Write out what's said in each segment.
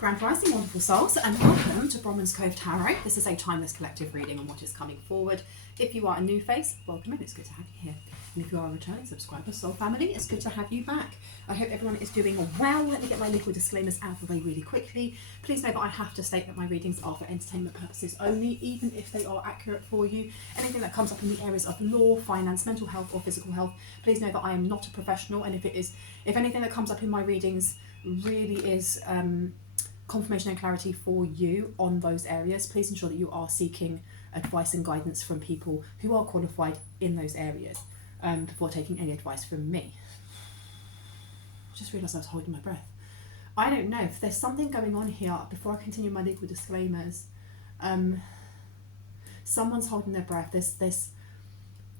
Grand Rising, wonderful souls, and welcome to Bronwen's Cove Tarot. This is a timeless collective reading on what is coming forward. If you are a new face, welcome in, it's good to have you here. And if you are a returning subscriber, soul family, it's good to have you back. I hope everyone is doing well. Let me get my legal disclaimers out of the way really quickly. Please know that I have to state that my readings are for entertainment purposes only, even if they are accurate for you. Anything that comes up in the areas of law, finance, mental health or physical health, please know that I am not a professional, and if anything that comes up in my readings really is confirmation and clarity for you on those areas, please ensure that you are seeking advice and guidance from people who are qualified in those areas before taking any advice from me. I just realised I was holding my breath. I don't know if there's something going on here. Before I continue my legal disclaimers, someone's holding their breath. There's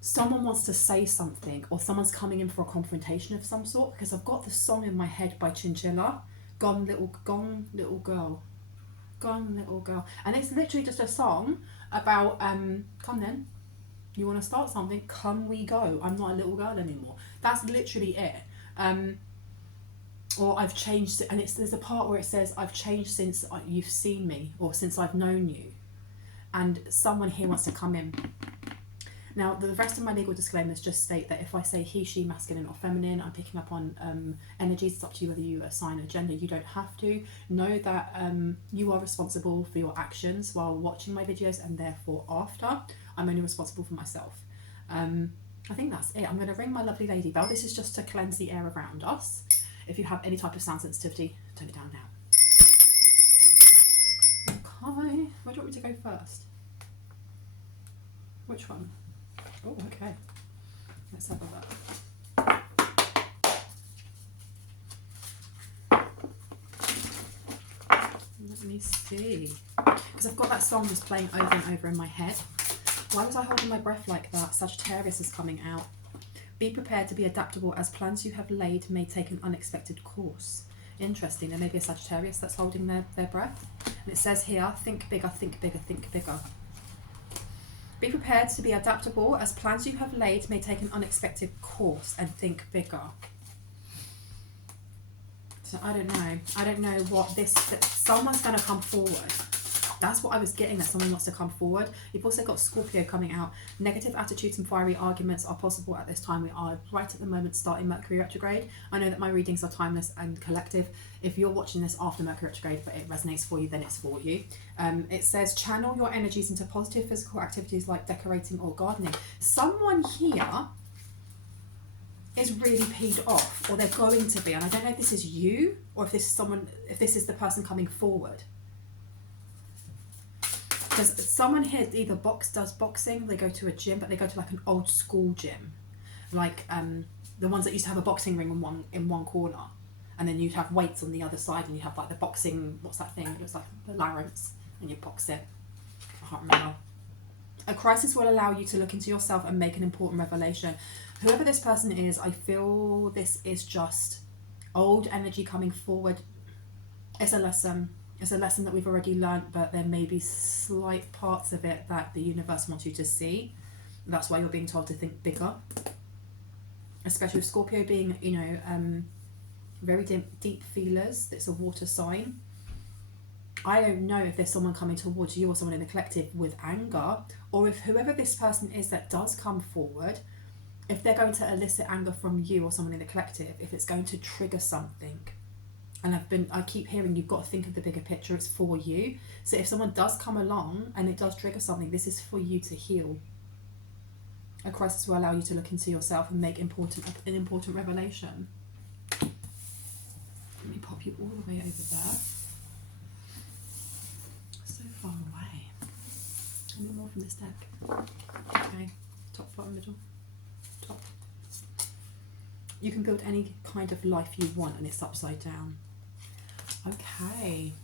someone wants to say something, or someone's coming in for a confrontation of some sort, because I've got the song in my head by Chinchilla, Gone Little Girl. Gone Little Girl. And it's literally just a song about, come then, you want to start something, come we go. I'm not a little girl anymore. That's literally it. Or I've changed, and there's a part where it says, I've changed since you've seen me, or since I've known you. And someone here wants to come in. Now, the rest of my legal disclaimers just state that if I say he, she, masculine or feminine, I'm picking up on energies. It's up to you whether you assign a gender. You don't have to. Know that you are responsible for your actions while watching my videos, and therefore after. I'm only responsible for myself. I think that's it. I'm going to ring my lovely lady bell. This is just to cleanse the air around us. If you have any type of sound sensitivity, turn it down now. Okay. Where do you want me to go first? Which one? Oh, okay. Let's have a look. Let me see. Because I've got that song just playing over and over in my head. Why was I holding my breath like that? Sagittarius is coming out. Be prepared to be adaptable, as plans you have laid may take an unexpected course. Interesting. There may be a Sagittarius that's holding their breath. And it says here, think bigger, think bigger, think bigger. Be prepared to be adaptable, as plans you have laid may take an unexpected course, and think bigger. So I don't know what someone's going to come forward. That's what I was getting, that someone wants to come forward. You've also got Scorpio coming out. Negative attitudes and fiery arguments are possible at this time. We are right at the moment starting Mercury retrograde. I know that my readings are timeless and collective. If you're watching this after Mercury retrograde but it resonates for you, then it's for you. It says channel your energies into positive physical activities like decorating or gardening. Someone here is really peed off, or they're going to be, and I don't know if this is you or if this is the person coming forward. Because someone here either does boxing, they go to a gym, but they go to like an old school gym, like the ones that used to have a boxing ring in one corner, and then you'd have weights on the other side, and you have like the boxing, what's that thing? It was like the larynx, and you box it. I can't remember. A crisis will allow you to look into yourself and make an important revelation. Whoever this person is, I feel this is just old energy coming forward. It's a lesson. It's a lesson that we've already learned, but there may be slight parts of it that the universe wants you to see. That's why you're being told to think bigger. Especially with Scorpio being, very deep feelers. It's a water sign. I don't know if there's someone coming towards you or someone in the collective with anger, or if whoever this person is that does come forward, if they're going to elicit anger from you or someone in the collective, if it's going to trigger something. And I keep hearing you've got to think of the bigger picture. It's for you. So if someone does come along and it does trigger something, this is for you to heal. A crisis will allow you to look into yourself and make an important revelation. Let me pop you all the way over there. So far away. Any more from this deck? Okay. Top, bottom, middle. Top. You can build any kind of life you want, and it's upside down. Okay,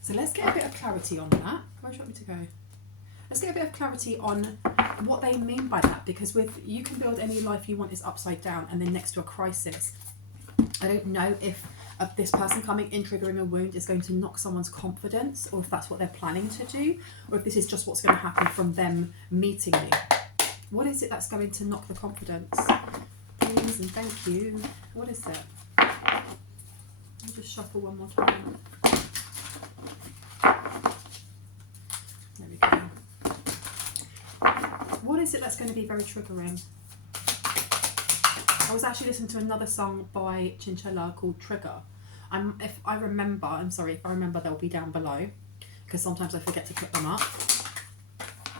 so let's get a bit of clarity on that. Where do you want me to go? Let's get a bit of clarity on what they mean by that, because with you can build any life you want is upside down, and then next to a crisis. I don't know if this person coming in triggering a wound is going to knock someone's confidence, or if that's what they're planning to do, or if this is just what's going to happen from them meeting you. What is it that's going to knock the confidence? Please and thank you. What is it? I'll just shuffle one more time. is it that's going to be very triggering? I was actually listening to another song by Chinchilla called Trigger. If I remember, they'll be down below, because sometimes I forget to put them up.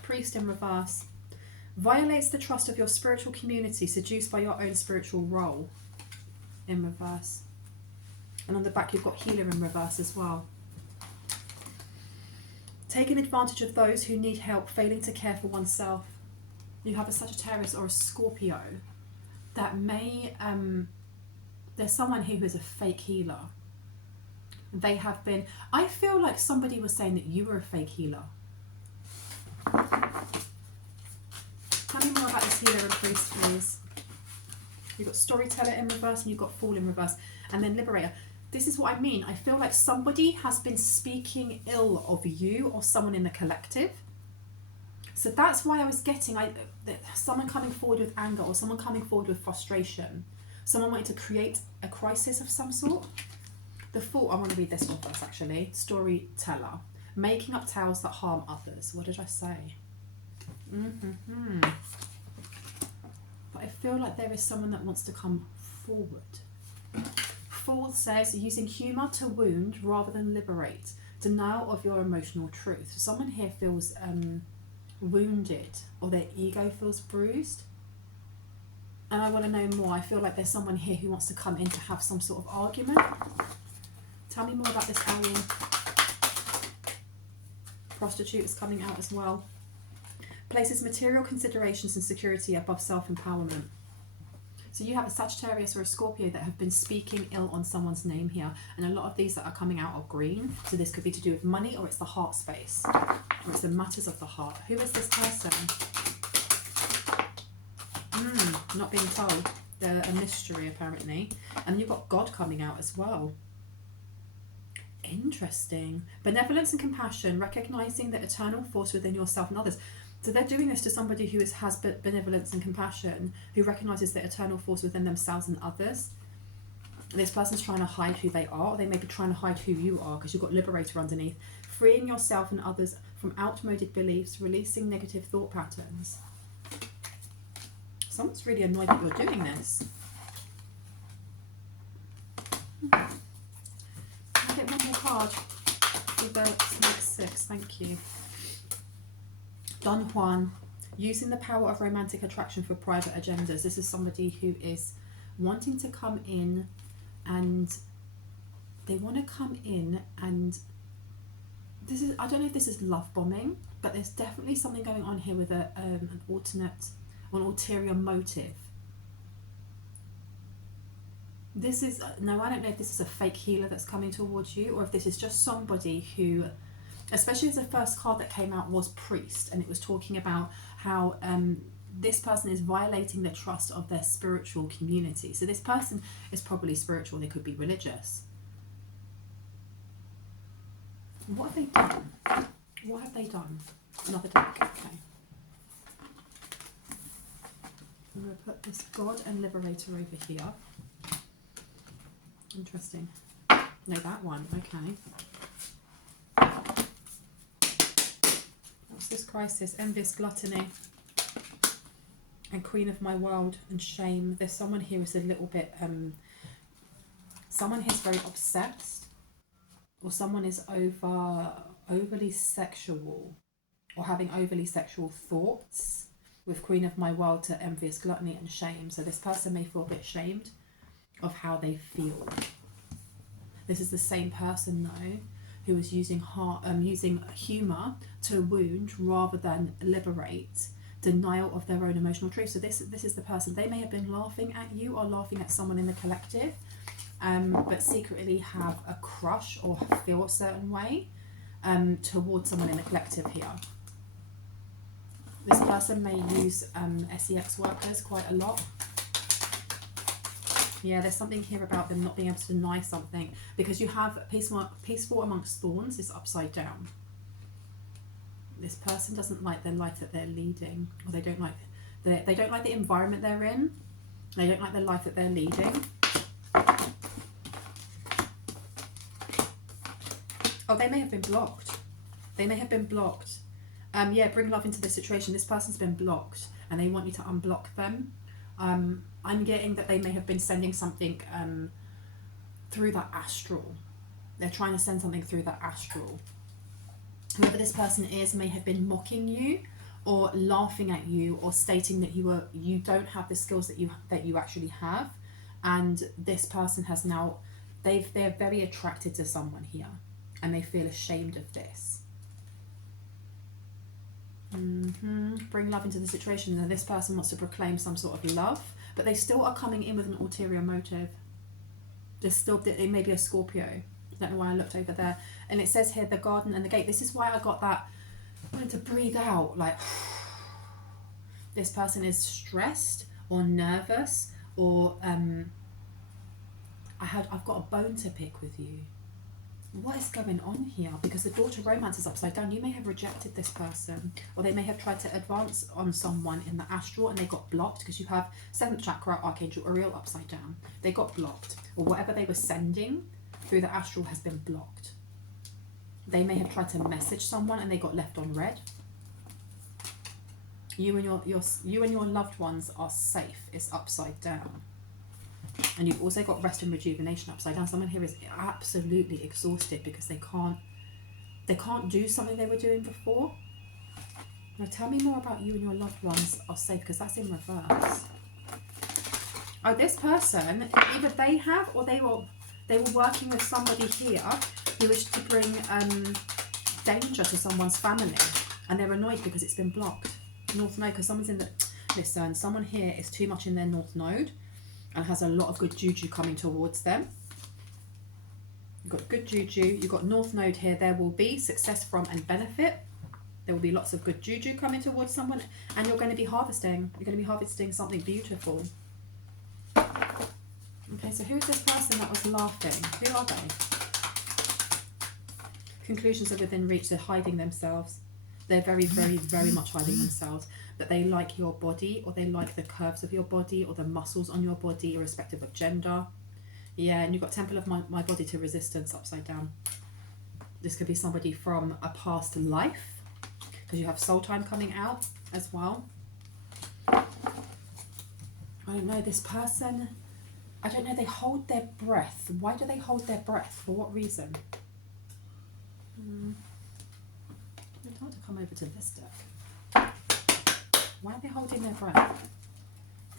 Priest in reverse. Violates the trust of your spiritual community, seduced by your own spiritual role. In reverse. And on the back you've got healer in reverse as well. Taking advantage of those who need help, failing to care for oneself. You have a Sagittarius or a Scorpio that may, there's someone here who is a fake healer. They have been, I feel like somebody was saying that you were a fake healer. Tell me more about this healer and priest, please. You've got storyteller in reverse and you've got fool in reverse. And then liberator. This is what I mean. I feel like somebody has been speaking ill of you or someone in the collective. So that's why I was getting someone coming forward with anger or someone coming forward with frustration. Someone wanting to create a crisis of some sort. The Fool, I want to read this one first actually. Storyteller. Making up tales that harm others. What did I say? But I feel like there is someone that wants to come forward. Fool says, using humour to wound rather than liberate. Denial of your emotional truth. So someone here feels wounded, or their ego feels bruised. And I want to know more. I feel like there's someone here who wants to come in to have some sort of argument. Tell me more about this owl. Prostitute is coming out as well. Places material considerations and security above self-empowerment. So you have a Sagittarius or a Scorpio that have been speaking ill on someone's name here. And a lot of these that are coming out are green. So this could be to do with money, or it's the heart space. Or it's the matters of the heart. Who is this person? Not being told. They're a mystery apparently. And you've got God coming out as well. Interesting. Benevolence and compassion, recognizing the eternal force within yourself and others. So they're doing this to somebody who has benevolence and compassion, who recognises the eternal force within themselves and others. This person's trying to hide who they are, or they may be trying to hide who you are, because you've got liberator underneath. Freeing yourself and others from outmoded beliefs, releasing negative thought patterns. Someone's really annoyed that you're doing this. Can I get one more card? For the next 6, thank you. Don Juan, using the power of romantic attraction for private agendas. This is somebody who is wanting to come in, and they want to come in, and this is, I don't know if this is love bombing, but there's definitely something going on here with an ulterior motive. This is, no, I don't know if this is a fake healer that's coming towards you, or if this is just somebody who, especially as the first card that came out was priest, and it was talking about how this person is violating the trust of their spiritual community. So this person is probably spiritual, they could be religious. What have they done? What have they done? Another deck, okay. I'm going to put this God and Liberator over here. Interesting. No, that one, okay. What's this crisis? Envious, gluttony, and Queen of my world, and shame. There's someone here who's a little bit, someone here's very obsessed, or someone is overly sexual, or having overly sexual thoughts, with Queen of my world to envious, gluttony, and shame. So this person may feel a bit shamed of how they feel. This is the same person though who is using humour to wound rather than liberate. Denial of their own emotional truth. So this is the person. They may have been laughing at you or laughing at someone in the collective, but secretly have a crush or feel a certain way towards someone in the collective here. This person may use sex workers quite a lot. Yeah, there's something here about them not being able to deny something, because you have peaceful amongst thorns is upside down. This person doesn't like the life that they're leading, or they don't like the environment they're in. They don't like the life that they're leading. Oh, they may have been blocked. They may have been blocked. Yeah, bring love into the situation. This person's been blocked, and they want you to unblock them. I'm getting that they may have been sending something through that astral. They're trying to send something through that astral. Whoever this person is may have been mocking you or laughing at you or stating that you don't have the skills that you actually have, and this person has now they're very attracted to someone here and they feel ashamed of this. Bring love into the situation. Now this person wants to proclaim some sort of love, but they still are coming in with an ulterior motive. It may be a Scorpio. I don't know why I looked over there. And it says here, the garden and the gate. This is why I got that. I wanted to breathe out. Like, this person is stressed or nervous, or I've got a bone to pick with you. What is going on here? Because the door to romance is upside down. You may have rejected this person, or they may have tried to advance on someone in the astral and they got blocked, because you have 7th chakra, Archangel Uriel upside down. They got blocked, or whatever they were sending through the astral has been blocked. They may have tried to message someone and they got left on red. You and your loved ones are safe. It's upside down. And you've also got rest and rejuvenation upside down. Someone here is absolutely exhausted because they can't do something they were doing before. Now tell me more about you and your loved ones are safe, because that's in reverse. Oh, this person, either they have or they were working with somebody here who wished to bring danger to someone's family, and they're annoyed because it's been blocked. North Node, because someone's in the... Listen, someone here is too much in their North Node and has a lot of good juju coming towards them. You've got good juju, you've got North Node here. There will be success from and benefit. There will be lots of good juju coming towards someone, and you're going to be harvesting. You're going to be harvesting something beautiful. Okay, so who's this person that was laughing? Who are they? Conclusions are within reach. They're hiding themselves. They're very, very, very much hiding themselves. But they like your body, or they like the curves of your body, or the muscles on your body, irrespective of gender. Yeah, and you've got Temple of my body to resistance upside down. This could be somebody from a past life, because you have soul time coming out as well. I don't know, this person, I don't know, they hold their breath. Why do they hold their breath? For what reason? I'd like to come over to this deck. Why are they holding their breath?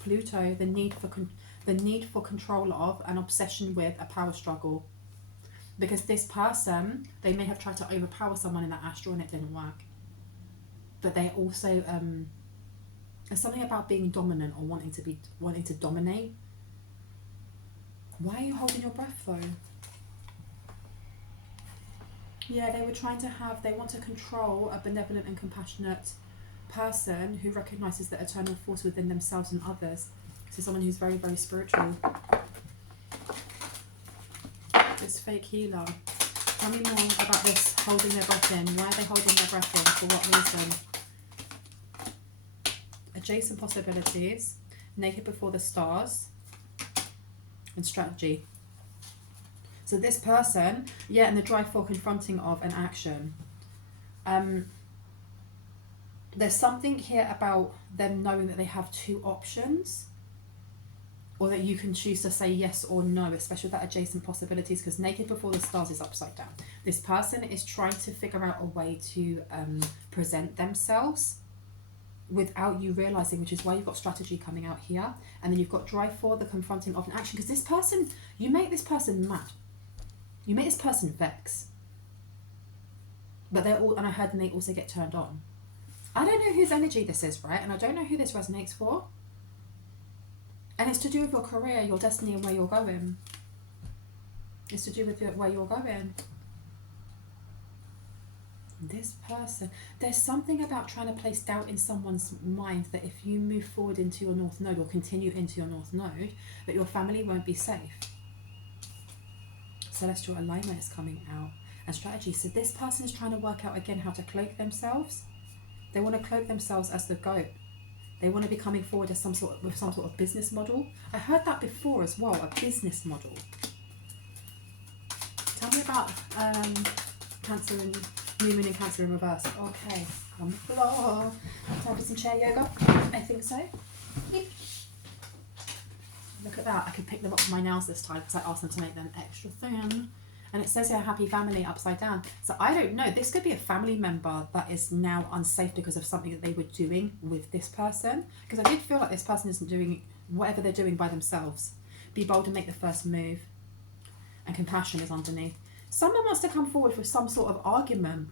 Pluto, the need for control of, an obsession with, a power struggle. Because this person, they may have tried to overpower someone in that astral and it didn't work. But they also, there's something about being dominant or wanting to dominate. Why are you holding your breath though? Yeah, they want to control a benevolent and compassionate person who recognises the eternal force within themselves and others. So someone who's very, very spiritual. This fake healer. Tell me more about this holding their breath in. Why are they holding their breath in? For what reason? Adjacent possibilities. Naked before the stars. And strategy. So this person, yeah, and the drive for confronting of an action. There's something here about them knowing that they have two options, or that you can choose to say yes or no, especially with that adjacent possibilities, because naked before the stars is upside down. This person is trying to figure out a way to present themselves without you realizing, which is why you've got strategy coming out here. And then you've got drive for the confronting of an action, because this person, you make this person mad. You make this person vex. But they're all, and I heard, and they also get turned on. I don't know whose energy this is, right? And I don't know who this resonates for. And it's to do with your career, your destiny, and where you're going. It's to do with where you're going. This person, there's something about trying to place doubt in someone's mind that if you move forward into your North Node or continue into your North Node, that your family won't be safe. Celestial alignment is coming out. And strategy. So this person is trying to work out again how to cloak themselves. They want to cloak themselves as the goat. They want to be coming forward as some sort of business model. I heard that before as well, a business model. Tell me about Cancer and New Moon in Cancer in reverse. Okay, on the floor. Time for some chair yoga? I think so. Yep. Look at that. I could pick them up with my nails this time because I asked them to make them extra thin. And it says here, happy family, upside down. So I don't know. This could be a family member that is now unsafe because of something that they were doing with this person. Because I did feel like this person isn't doing whatever they're doing by themselves. Be bold and make the first move. And compassion is underneath. Someone wants to come forward with some sort of argument.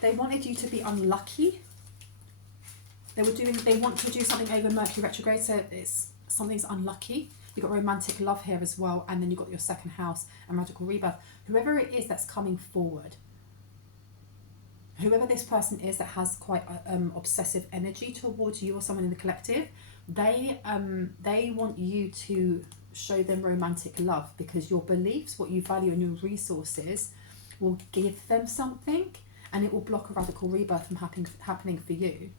They wanted you to be unlucky. They want to do something over Mercury retrograde, so something's unlucky. You've got romantic love here as well, and then you've got your second house and radical rebirth. Whoever it is that's coming forward, whoever this person is that has quite obsessive energy towards you or someone in the collective, they want you to show them romantic love, because your beliefs, what you value, and your resources will give them something, and it will block a radical rebirth from happening for you.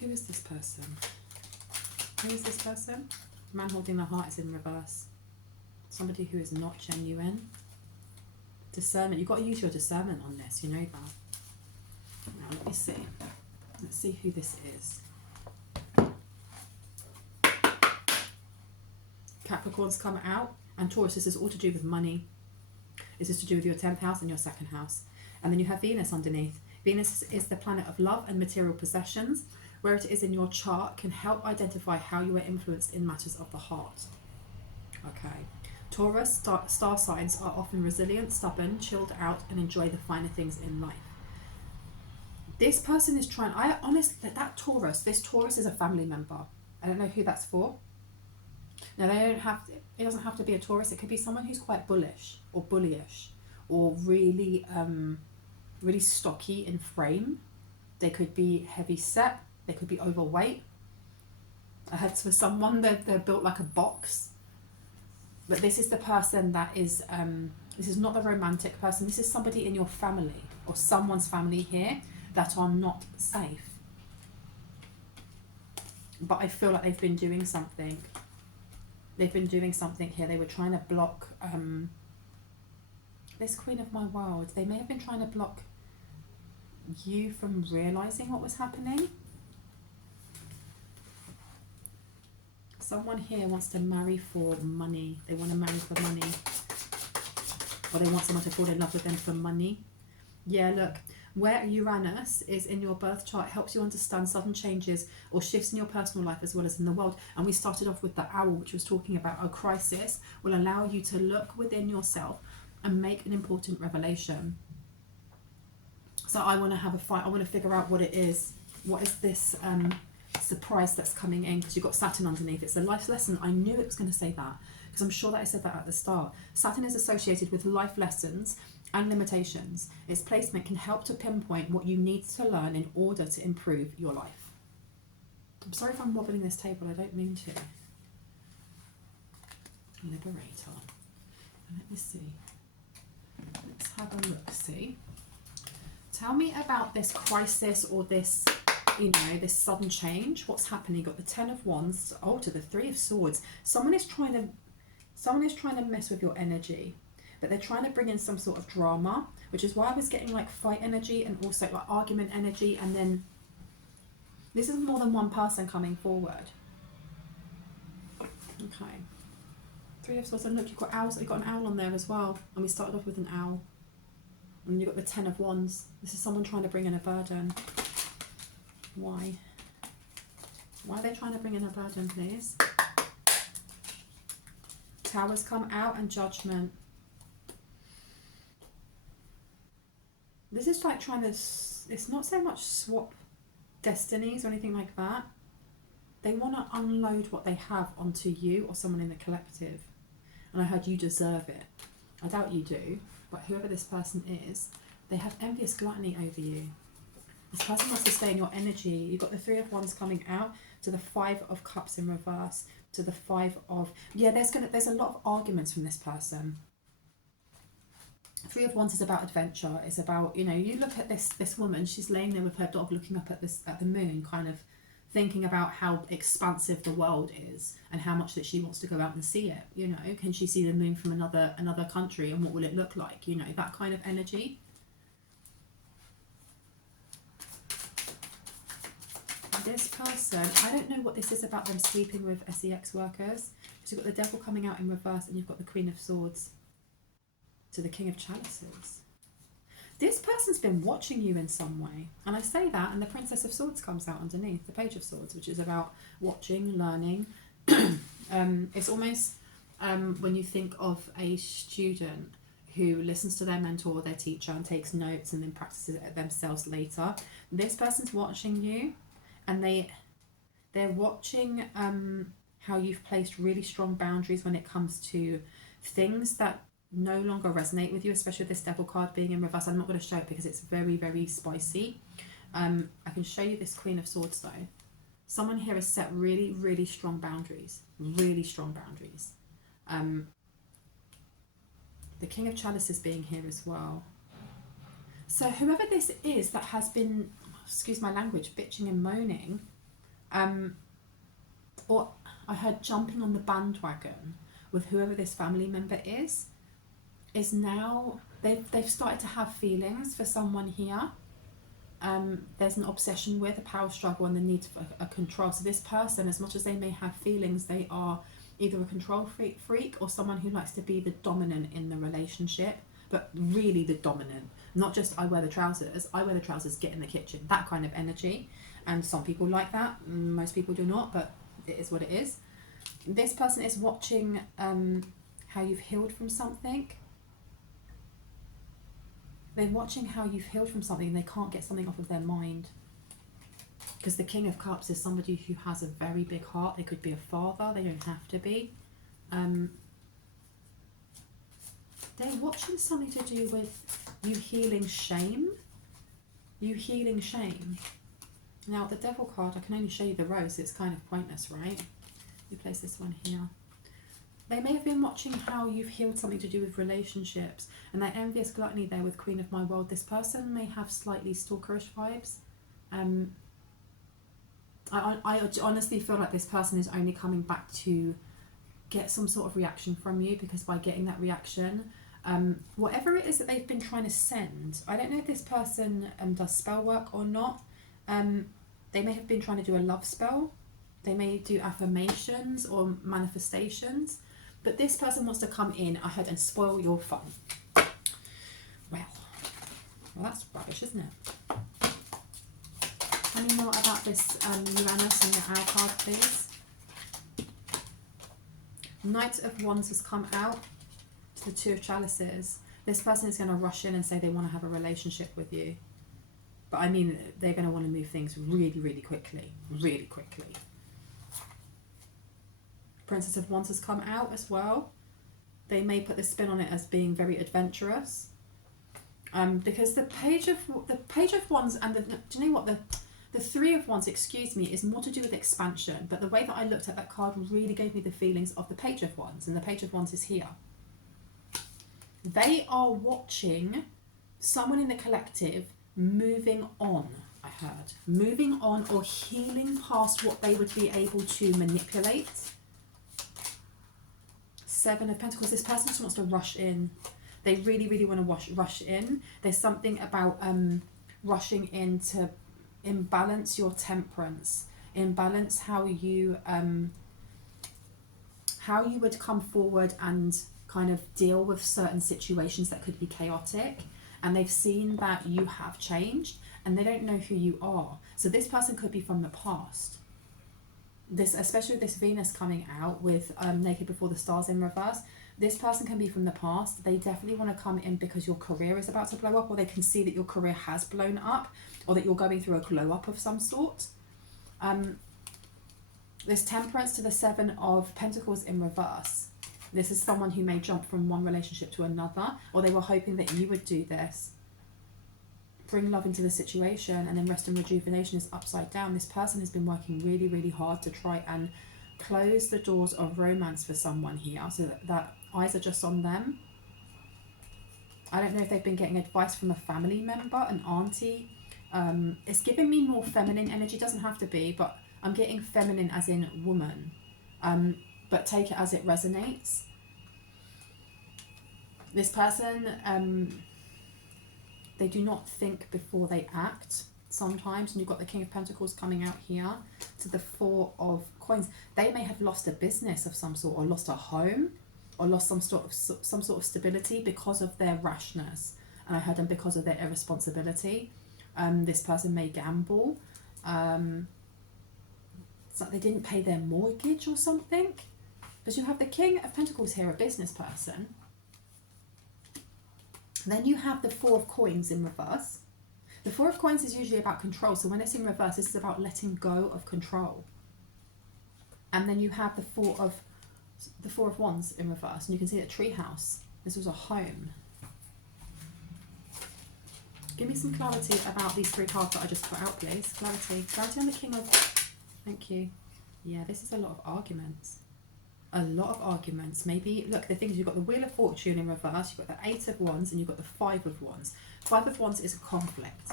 Who is this person? Who is this person? The man holding the heart is in reverse. Somebody who is not genuine. Discernment. You've got to use your discernment on this. You know that. Now let me see. Let's see who this is. Capricorns come out. And Taurus, this is all to do with money. This is to do with your 10th house and your second house. And then you have Venus underneath. Venus is the planet of love and material possessions. Where it is in your chart can help identify how you are influenced in matters of the heart. Okay. Taurus, star signs are often resilient, stubborn, chilled out, and enjoy the finer things in life. This person is trying, this Taurus is a family member. I don't know who that's for. Now, it doesn't have to be a Taurus. It could be someone who's quite bullish or bullyish or really, really stocky in frame. They could be heavy set. They could be overweight. I had for someone that they're built like a box. But this is the person that is, this is not the romantic person. This is somebody in your family or someone's family here that are not safe. But I feel like they've been doing something. They've been doing something here. They were trying to block this Queen of my World. They may have been trying to block you from realizing what was happening. Someone here wants to marry for money. They want to marry for money. Or they want someone to fall in love with them for money. Yeah, look. Where Uranus is in your birth chart helps you understand sudden changes or shifts in your personal life as well as in the world. And we started off with the owl, which was talking about a crisis will allow you to look within yourself and make an important revelation. So I want to have a fight. I want to figure out what it is. What is this surprise that's coming in? Because you've got Saturn underneath. It's a life lesson. I knew it was going to say that because I'm sure that I said that at the start. Saturn is associated with life lessons and limitations. Its placement can help to pinpoint what you need to learn in order to improve your life. I'm sorry if I'm wobbling this table. I don't mean to. Liberator. Let me see. Let's have a look. See. Tell me about this crisis or this, you know, this sudden change. What's happening? You've got the Ten of Wands. Oh, to the Three of Swords. Someone is trying to mess with your energy, but they're trying to bring in some sort of drama, which is why I was getting like fight energy and also like argument energy. And then this is more than one person coming forward. Okay. Three of Swords. And look, you've got owls. You've got an owl on there as well. And we started off with an owl. And you've got the Ten of Wands. This is someone trying to bring in a burden. Why? Why are they trying to bring in a burden, please? Towers come out and Judgment. This is like trying to, it's not so much swap destinies or anything like that. They want to unload what they have onto you or someone in the collective. And I heard you deserve it. I doubt you do. But whoever this person is, they have envious gluttony over you. This person wants to stay in your energy. You've got the Three of Wands coming out to the Five of Cups in reverse to the Five of... Yeah, there's a lot of arguments from this person. Three of Wands is about adventure. It's about, you know, you look at this woman, she's laying there with her dog looking up at the moon, kind of thinking about how expansive the world is and how much that she wants to go out and see it. You know, can she see the moon from another country, and what will it look like? You know, that kind of energy. This person, I don't know what this is about them sleeping with sex workers. So you've got the Devil coming out in reverse, and you've got the Queen of Swords to the King of Chalices. This person's been watching you in some way. And I say that, and the Princess of Swords comes out underneath, the Page of Swords, which is about watching, learning. It's almost when you think of a student who listens to their mentor or their teacher and takes notes and then practices it themselves later. This person's watching you, and they're watching how you've placed really strong boundaries when it comes to things that no longer resonate with you, especially with this Devil card being in reverse. I'm not going to show it because it's very, very spicy. I can show you this Queen of Swords though. Someone here has set really, really strong boundaries. Really strong boundaries. The King of Chalices being here as well. So whoever this is that has been, excuse my language, bitching and moaning, or I heard jumping on the bandwagon with whoever this family member is now, they've started to have feelings for someone here. There's an obsession with a power struggle and the need for a control. So this person, as much as they may have feelings, they are either a control freak or someone who likes to be the dominant in the relationship, but really the dominant. Not just I wear the trousers, get in the kitchen, that kind of energy. And some people like that, most people do not, but it is what it is. This person is watching how you've healed from something. They're watching how you've healed from something and they can't get something off of their mind. Because the King of Cups is somebody who has a very big heart. They could be a father, they don't have to be. They're watching something to do with you healing shame. You healing shame. Now the Devil card, I can only show you the rose, it's kind of pointless, right? You place this one here. They may have been watching how you've healed something to do with relationships, and that envious gluttony there with Queen of My World. This person may have slightly stalkerish vibes. I honestly feel like this person is only coming back to get some sort of reaction from you, because by getting that reaction, whatever it is that they've been trying to send, I don't know if this person does spell work or not. They may have been trying to do a love spell. They may do affirmations or manifestations. But this person wants to come in, I heard, and spoil your fun. Well, that's rubbish, isn't it? Tell me more about this Uranus and the Owl card, please. Knight of Wands has come out to the Two of Chalices. This person is going to rush in and say they want to have a relationship with you. But I mean, they're going to want to move things really, really quickly. Really quickly. Princess of Wands has come out as well. They may put the spin on it as being very adventurous. Because the Page of Wands and do you know what, the Three of Wands, excuse me, is more to do with expansion. But the way that I looked at that card really gave me the feelings of the Page of Wands, and the Page of Wands is here. They are watching someone in the collective moving on, I heard. Moving on or healing past what they would be able to manipulate. Seven of Pentacles, this person just wants to rush in. They really, really want to rush in. There's something about rushing in to imbalance your temperance, imbalance how you would come forward and kind of deal with certain situations that could be chaotic. And they've seen that you have changed and they don't know who you are. So this person could be from the past. This, especially with this Venus coming out with Naked Before the Stars in reverse, this person can be from the past. They definitely want to come in because your career is about to blow up, or they can see that your career has blown up, or that you're going through a glow up of some sort. This Temperance to the Seven of Pentacles in reverse. This is someone who may jump from one relationship to another, or they were hoping that you would do this. Bring love into the situation, and then Rest and Rejuvenation is upside down. This person has been working really, really hard to try and close the doors of romance for someone here, so that eyes are just on them. I don't know if they've been getting advice from a family member, an auntie. It's giving me more feminine energy. Doesn't have to be, but I'm getting feminine as in woman, but take it as it resonates. This person, they do not think before they act sometimes. And you've got the King of Pentacles coming out here to the Four of Coins. They may have lost a business of some sort, or lost a home, or lost some sort of stability because of their rashness. And I heard them because of their irresponsibility. This person may gamble. It's like they didn't pay their mortgage or something. Because you have the King of Pentacles here, a business person. Then you have the Four of Coins in reverse. The Four of Coins is usually about control. So when it's in reverse, this is about letting go of control. And then you have the Four of Wands in reverse. And you can see a tree house. This was a home. Give me some clarity about these three cards that I just put out, please. Clarity. Clarity on the King of... Thank you. Yeah, this is a lot of arguments. A lot of arguments. Maybe, look, the thing is, you've got the Wheel of Fortune in reverse, you've got the Eight of Wands, and you've got the Five of Wands. Five of Wands is a conflict.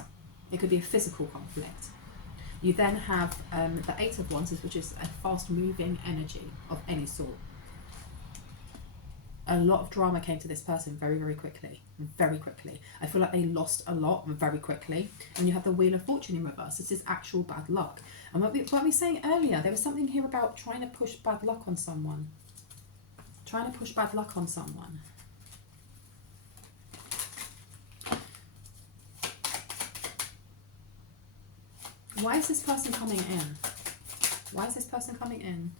It could be a physical conflict. You then have the Eight of Wands, which is a fast-moving energy of any sort. A lot of drama came to this person very, very quickly. Very quickly. I feel like they lost a lot very quickly. And you have the Wheel of Fortune in reverse. This is actual bad luck. And what we were saying earlier, there was something here about trying to push bad luck on someone. Trying to push bad luck on someone. Why is this person coming in? Why is this person coming in?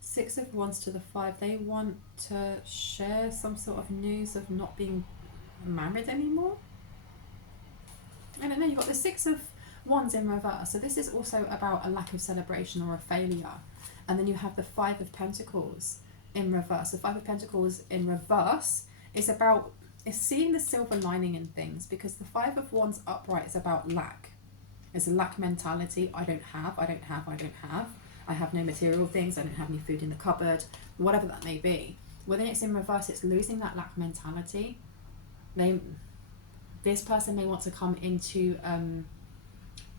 Six of Wands to the Five. They want to share some sort of news of not being married anymore. I don't know. You've got the Six of Wands in reverse. So this is also about a lack of celebration or a failure. And then you have the Five of Pentacles in reverse. The Five of Pentacles in reverse is about seeing the silver lining in things, because the Five of Wands upright is about lack. It's a lack mentality. I don't have. I have no material things. I don't have any food in the cupboard. Whatever that may be. When it's in reverse, it's losing that lack mentality. This person may want to come in to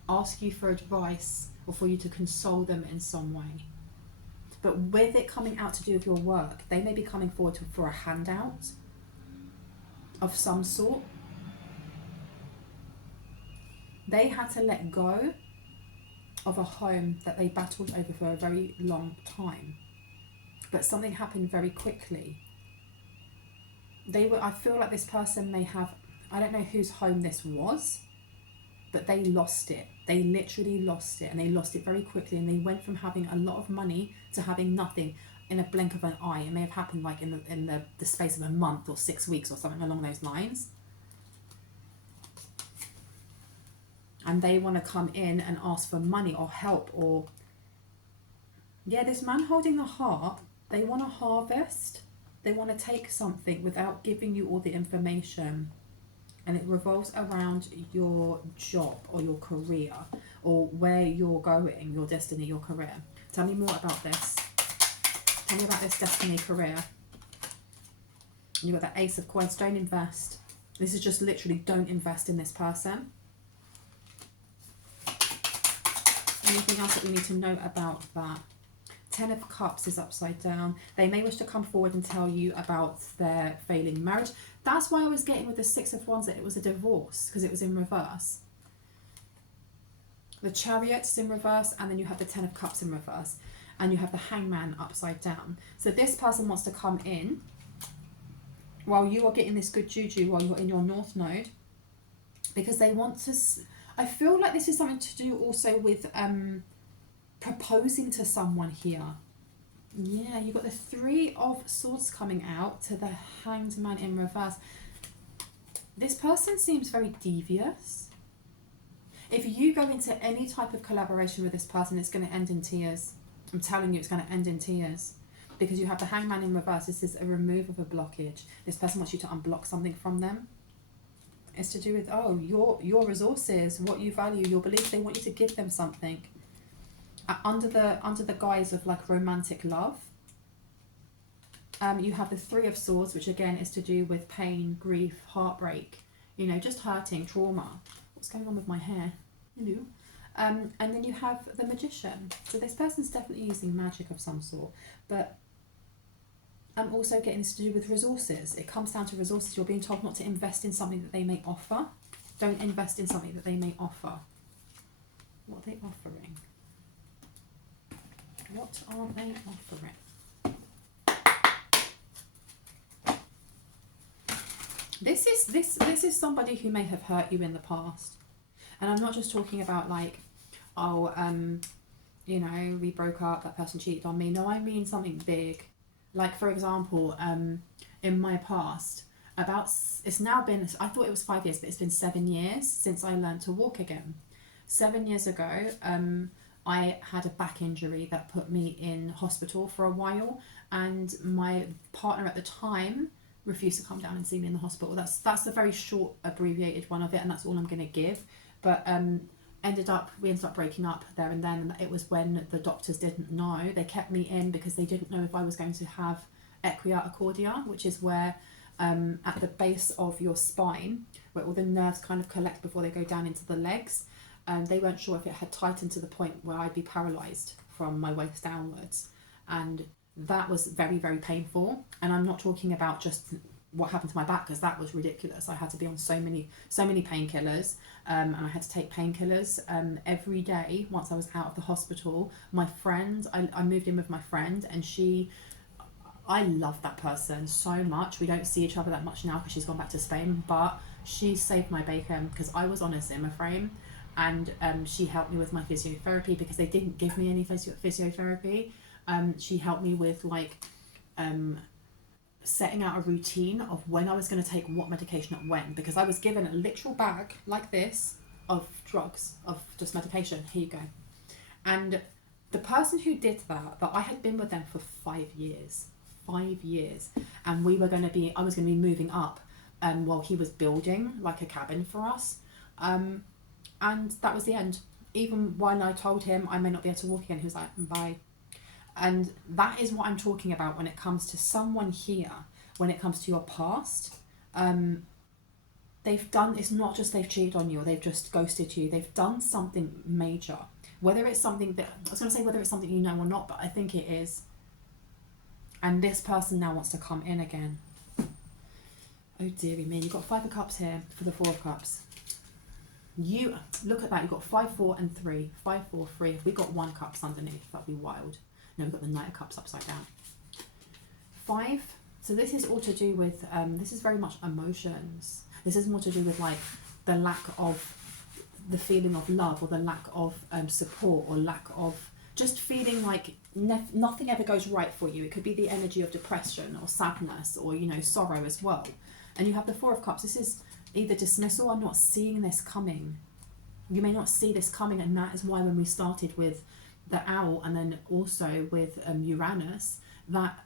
ask you for advice, or for you to console them in some way. But with it coming out to do with your work, they may be coming forward for a handout of some sort. They had to let go of a home that they battled over for a very long time. But something happened very quickly. I feel like this person may have, I don't know whose home this was, but they lost it. They literally lost it, and they lost it very quickly, and they went from having a lot of money to having nothing in a blink of an eye. It may have happened like in the space of a month or 6 weeks or something along those lines. And they want to come in and ask for money or help, or... Yeah, this man holding the heart, they want to harvest. They want to take something without giving you all the information. And it revolves around your job or your career, or where you're going, your destiny, your career. Tell me more about this. Tell me about this destiny, career. You've got the Ace of Coins. Don't invest. This is just literally, don't invest in this person. Anything else that we need to know about that? Ten of Cups is upside down. They may wish to come forward and tell you about their failing marriage. That's why I was getting with the Six of Wands that it was a divorce, because it was in reverse. The Chariot is in reverse, and then you have the Ten of Cups in reverse, and you have the Hangman upside down. So this person wants to come in while you are getting this good juju, while you're in your North Node, because they want to... I feel like this is something to do also with proposing to someone here. Yeah, you've got the Three of Swords coming out to the Hanged Man in reverse. This person seems very devious. If you go into any type of collaboration with this person, it's going to end in tears. I'm telling you, it's going to end in tears. Because you have the Hangman in reverse. This is a remove of a blockage. This person wants you to unblock something from them. It's to do with, oh, your resources, what you value, your beliefs. They want you to give them something. Under the guise of like romantic love. You have the Three of Swords, which again is to do with pain, grief, heartbreak, you know, just hurting, trauma. What's going on with my hair? Hello. And then you have the Magician. So this person's definitely using magic of some sort, but I'm also getting this to do with resources. It comes down to resources. You're being told not to invest in something that they may offer. Don't invest in something that they may offer. What are they offering? What are they offering? This is somebody who may have hurt you in the past. And I'm not just talking about like, oh, you know, we broke up, that person cheated on me. No, I mean something big. Like, for example, in my past, it's now been, I thought it was 5 years, but it's been 7 years since I learned to walk again. 7 years ago, I had a back injury that put me in hospital for a while, and my partner at the time refused to come down and see me in the hospital. That's the very short, abbreviated one of it, and that's all I'm going to give. But we ended up breaking up there and then. It was when the doctors didn't know. They kept me in because they didn't know if I was going to have equiarticordia, which is where at the base of your spine, where all the nerves kind of collect before they go down into the legs. They weren't sure if it had tightened to the point where I'd be paralysed from my waist downwards. And that was very, very painful. And I'm not talking about just what happened to my back, because that was ridiculous. I had to be on so many painkillers, and I had to take painkillers every day once I was out of the hospital. My friend, I moved in with my friend, and I love that person so much. We don't see each other that much now because she's gone back to Spain, but she saved my bacon because I was on a Zimmer frame, and she helped me with my physiotherapy because they didn't give me any physiotherapy. She helped me with like setting out a routine of when I was going to take what medication at when, because I was given a literal bag like this of drugs, of just medication. Here you go. And the person who did that I had been with them for 5 years, and I was going to be moving up while he was building like a cabin for us, and that was the end. Even when I told him I may not be able to walk again, he was like, bye. And that is what I'm talking about when it comes to someone here, when it comes to your past. It's not just they've cheated on you or they've just ghosted you. They've done something major. Whether it's something you know or not, but I think it is. And this person now wants to come in again. Oh dearie me, you've got 5 of Cups here for the 4 of Cups. You look at that, you've got 5, 4 and 3. 5, 4, 3. If we got 1 Cups underneath, that'd be wild. No, we've got the Knight of Cups upside down. 5. So this is all to do with, this is very much emotions. This is more to do with like the lack of the feeling of love, or the lack of support, or lack of just feeling like nothing ever goes right for you. It could be the energy of depression or sadness, or, you know, sorrow as well. And you have the 4 of Cups. This is either dismissal, I'm not seeing this coming. You may not see this coming, and that is why when we started with the owl and then also with Uranus, that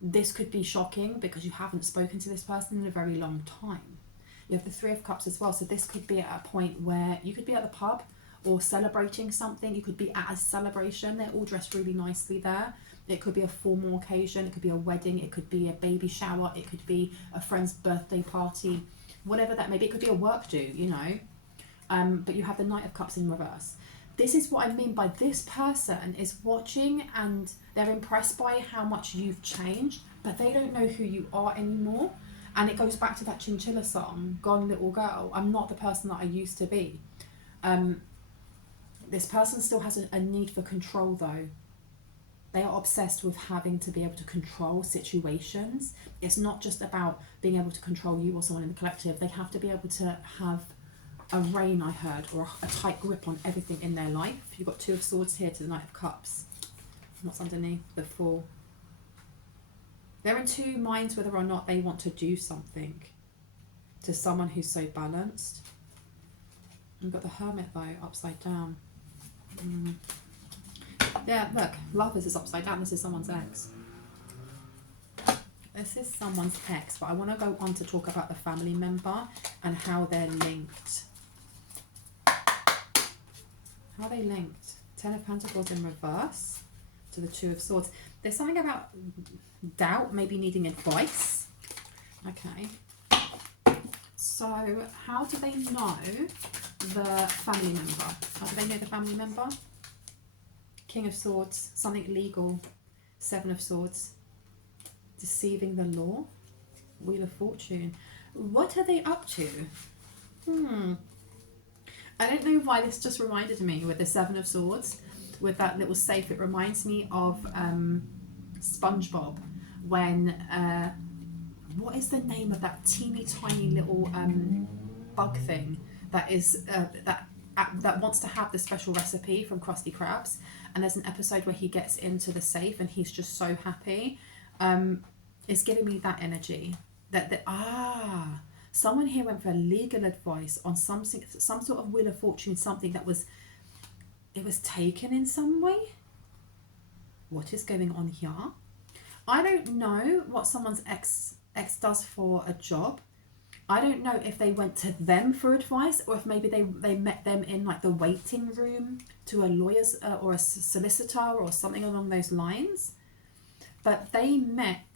this could be shocking because you haven't spoken to this person in a very long time. You have the 3 of Cups as well, so this could be at a point where you could be at the pub or celebrating something. You could be at a celebration, they're all dressed really nicely there. It could be a formal occasion, it could be a wedding, it could be a baby shower, it could be a friend's birthday party, whatever that may be. It could be a work do, you know. But you have the Knight of Cups in reverse. This is what I mean by this person is watching and they're impressed by how much you've changed, but they don't know who you are anymore. And it goes back to that Chinchilla song, Gone Little Girl. I'm not the person that I used to be. This person still has a need for control though. They are obsessed with having to be able to control situations. It's not just about being able to control you or someone in the collective. They have to be able to have a rein, I heard, or a tight grip on everything in their life. You've got 2 of Swords here to the Knight of Cups. What's underneath? The 4. They're in 2 minds whether or not they want to do something to someone who's so balanced. You've got the Hermit though, upside down. Yeah, look, Lovers is upside down. This is someone's ex. This is someone's ex, but I want to go on to talk about the family member and how they're linked. How are they linked? 10 of Pentacles in reverse to the 2 of Swords. There's something about doubt, maybe needing advice. Okay. So how do they know the family member. How do they know the family member? King of Swords, something legal. Seven of Swords, deceiving the law. Wheel of Fortune. What are they up to? I don't know why this just reminded me with the Seven of Swords, with that little safe. It reminds me of SpongeBob when what is the name of that teeny tiny little bug thing that is that wants to have the special recipe from Krusty Krabs, and there's an episode where he gets into the safe and he's just so happy. It's giving me that energy that someone here went for legal advice on some sort of Wheel of Fortune, something that was taken in some way. What is going on here? I don't know what someone's ex does for a job. I don't know if they went to them for advice, or if maybe they met them in like the waiting room to a lawyer's or a solicitor or something along those lines. But they met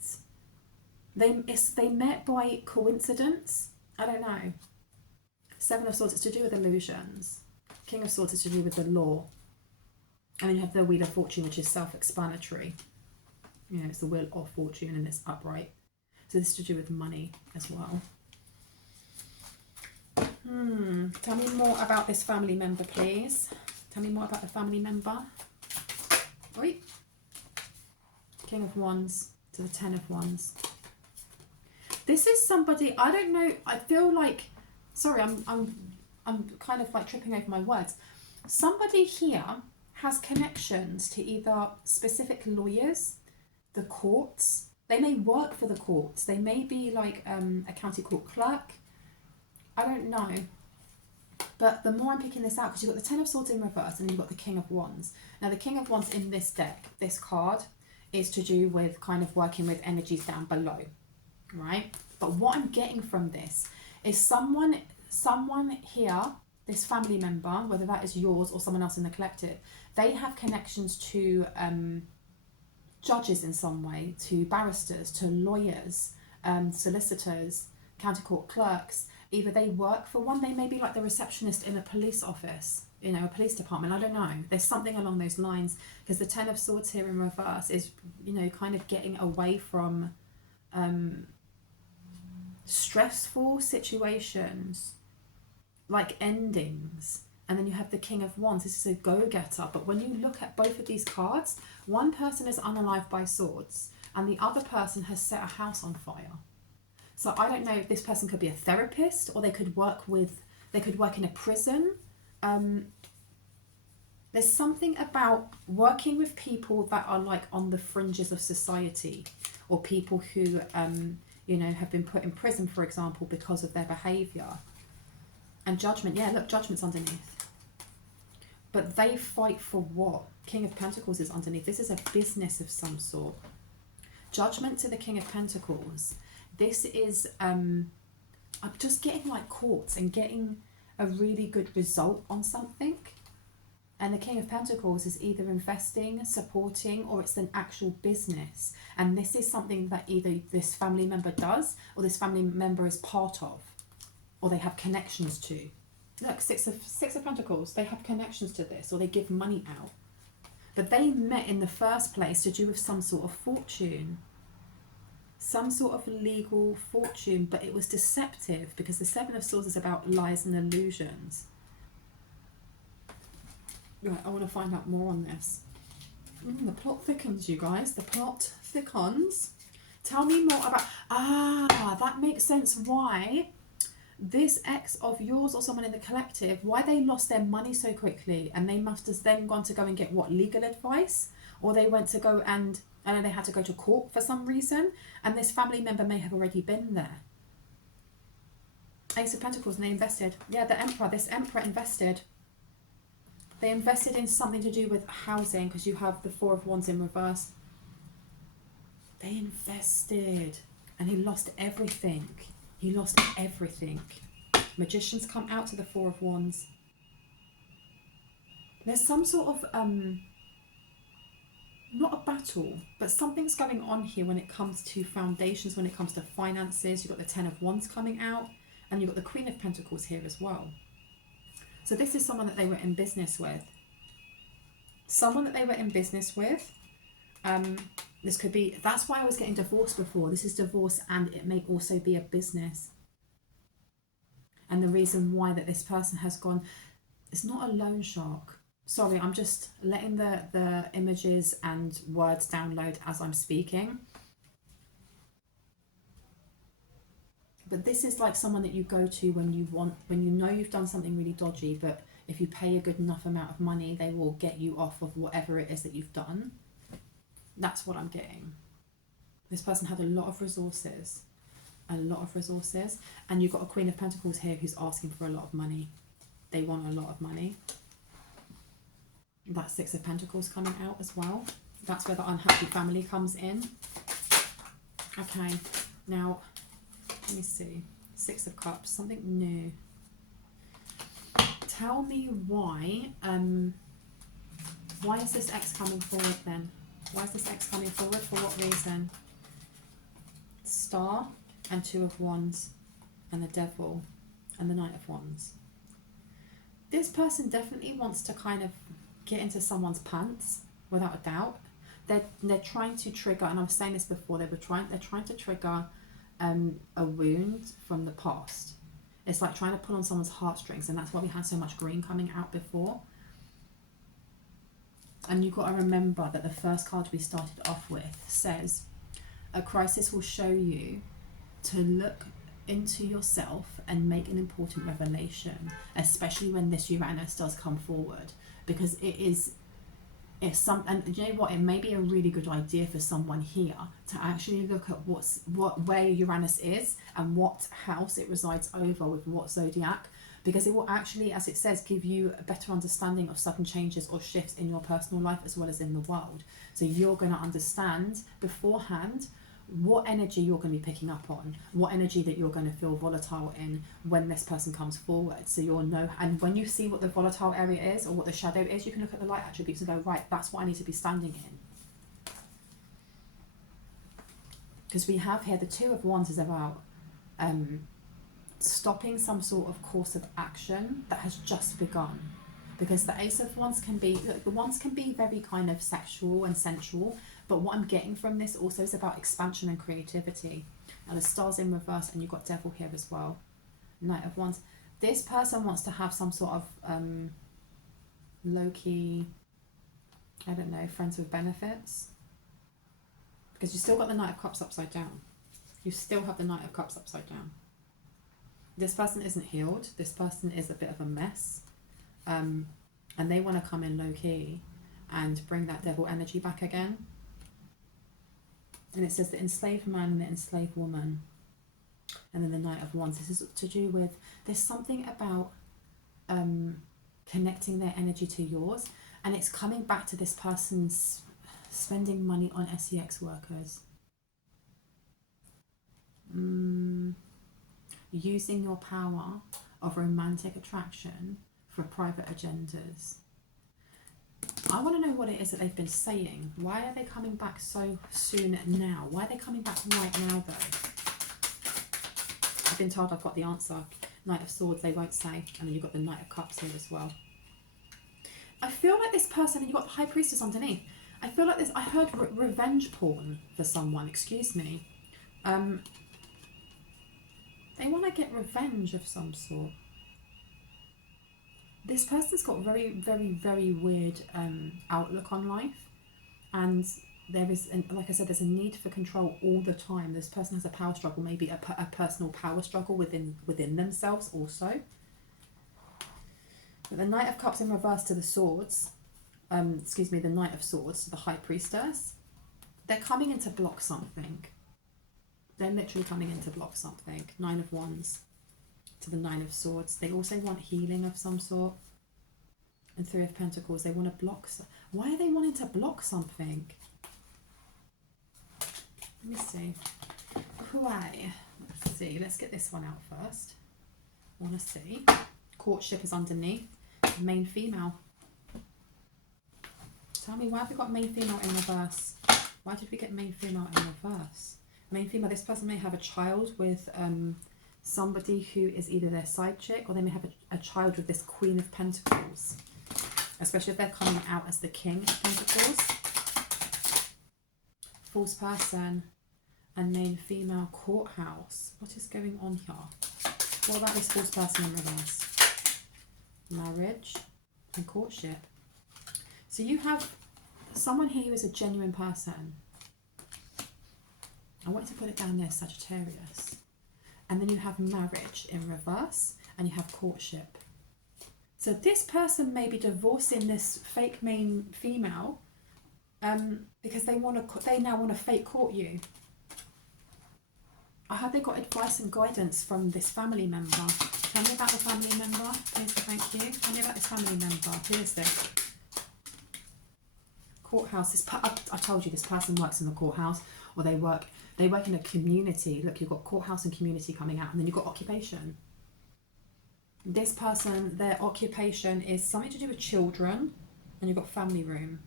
by coincidence. I don't know. Seven of Swords is to do with illusions. King of Swords is to do with the law. And then you have the Wheel of Fortune, which is self-explanatory. You know, it's the Wheel of Fortune and it's upright. So this is to do with money as well. Tell me more about this family member, please. Tell me more about the family member. Wait. King of Wands to the Ten of Wands. This is somebody, I don't know, I feel like, sorry, I'm kind of like tripping over my words. Somebody here has connections to either specific lawyers, the courts. They may work for the courts. They may be like a county court clerk. I don't know. But the more I'm picking this out, because you've got the Ten of Swords in reverse and you've got the King of Wands. Now the King of Wands in this deck, this card, is to do with kind of working with energies down below, right? But what I'm getting from this is someone here, this family member, whether that is yours or someone else in the collective, they have connections to judges in some way, to barristers, to lawyers, solicitors, county court clerks. Either they work for one, they may be like the receptionist in a police office, you know, a police department. I don't know. There's something along those lines, because the Ten of Swords here in reverse is, you know, kind of getting away from stressful situations, like endings. And then you have the King of Wands. This is a go-getter. But when you look at both of these cards, one person is unalive by swords and the other person has set a house on fire. So I don't know if this person could be a therapist, or they could work in a prison. There's something about working with people that are like on the fringes of society, or people who, you know, have been put in prison, for example, because of their behaviour. And Judgment, yeah, look, Judgment's underneath. But they fight for what? King of Pentacles is underneath. This is a business of some sort. Judgment to the King of Pentacles. This is, I'm just getting like courts and getting a really good result on something. And the King of Pentacles is either investing, supporting, or it's an actual business. And this is something that either this family member does, or this family member is part of, or they have connections to. Look, Six of Pentacles, they have connections to this, or they give money out. But they met in the first place to do with some sort of fortune. Some sort of legal fortune, but it was deceptive, because the Seven of Swords is about lies and illusions. Right, I want to find out more on this. The plot thickens, you guys. The plot thickens. Tell me more about... that makes sense why this ex of yours or someone in the collective, why they lost their money so quickly, and they must have then gone to go and get what, legal advice? Or they went to go and, I know they had to go to court for some reason, and this family member may have already been there. Ace of Pentacles, and they invested. Yeah, the Emperor, this Emperor invested. They invested in something to do with housing, because you have the Four of Wands in reverse. They invested, and he lost everything. He lost everything. Magicians come out to the Four of Wands. There's some sort of, not a battle, but something's going on here when it comes to foundations, when it comes to finances. You've got the Ten of Wands coming out, and you've got the Queen of Pentacles here as well. So this is someone that they were in business with. Someone that they were in business with. This could be, that's why I was getting divorced before. This is divorce, and it may also be a business. And the reason why that this person has gone, it's not a loan shark. Sorry, I'm just letting the images and words download as I'm speaking. But this is like someone that you go to when you know you've done something really dodgy, but if you pay a good enough amount of money, they will get you off of whatever it is that you've done. That's what I'm getting. This person had a lot of resources. And you've got a Queen of Pentacles here who's asking for a lot of money. They want a lot of money. That Six of Pentacles coming out as well. That's where the unhappy family comes in. Okay, now let me see. Six of Cups, something new. Tell me why is this ex coming forward then? Why is this ex coming forward? For what reason? Star and Two of Wands and the Devil and the Knight of Wands. This person definitely wants to kind of get into someone's pants, without a doubt. They're trying to trigger, and I was saying this before, they're trying to trigger a wound from the past. It's like trying to pull on someone's heartstrings, and that's why we had so much green coming out before. And you've got to remember that the first card we started off with says, a crisis will show you to look into yourself and make an important revelation, especially when this Uranus does come forward, because it's and you know what, it may be a really good idea for someone here to actually look at where Uranus is and what house it resides over with what zodiac, because it will actually, as it says, give you a better understanding of sudden changes or shifts in your personal life as well as in the world. So you're going to understand beforehand what energy you're going to be picking up on, what energy that you're going to feel volatile in when this person comes forward. So you'll know, and when you see what the volatile area is or what the shadow is, you can look at the light attributes and go, right, that's what I need to be standing in. Because we have here the Two of Wands is about stopping some sort of course of action that has just begun. Because the Ace of Wands can be, the Wands can be very kind of sexual and sensual, but what I'm getting from this also is about expansion and creativity. Now the Star's in reverse, and you've got Devil here as well. Knight of Wands. This person wants to have some sort of low-key, I don't know, friends with benefits. Because you still got the Knight of Cups upside down. You still have the Knight of Cups upside down. This person isn't healed. This person is a bit of a mess. And they want to come in low-key and bring that devil energy back again. And it says the enslaved man and the enslaved woman. And then the Knight of Wands. This is to do with, there's something about connecting their energy to yours. And it's coming back to this person's spending money on sex workers. Using your power of romantic attraction for private agendas. I want to know what it is that they've been saying. Why are they coming back so soon now? Why are they coming back right now though? I've been told I've got the answer. Knight of Swords, they won't say. And then you've got the Knight of Cups here as well. I feel like this person, and you've got the High Priestess underneath. I feel like this, I heard revenge porn for someone, excuse me. They want to get revenge of some sort. This person's got very, very, very weird outlook on life. And there is, like I said, there's a need for control all the time. This person has a power struggle, maybe a personal power struggle within themselves also. But the Knight of Cups in reverse to the Swords, excuse me, the Knight of Swords to the High Priestess, they're coming in to block something. They're literally coming in to block something. Nine of Wands to the Nine of Swords. They also want healing of some sort. And Three of Pentacles, they want to block. Why are they wanting to block something? Let me see. Why? Let's see. Let's get this one out first. I want to see. Courtship is underneath. Main female. Tell me, why have we got main female in reverse? Why did we get main female in reverse? Main female, this person may have a child with somebody who is either their side chick or they may have a child with this Queen of Pentacles, especially if they're coming out as the King of Pentacles. False person and main female courthouse. What is going on here? What about this false person in reverse? Marriage and courtship. So you have someone here who is a genuine person. I wanted to put it down there, Sagittarius. And then you have marriage in reverse and you have courtship. So this person may be divorcing this fake main female because they now want to fake court you. I hope they got advice and guidance from this family member. Tell me about the family member, please. Thank you. Tell me about this family member. Who is this? Courthouse. I told you this person works in the courthouse, or they work in a community. Look, you've got courthouse and community coming out, and then you've got occupation. This person, their occupation is something to do with children, and you've got family room.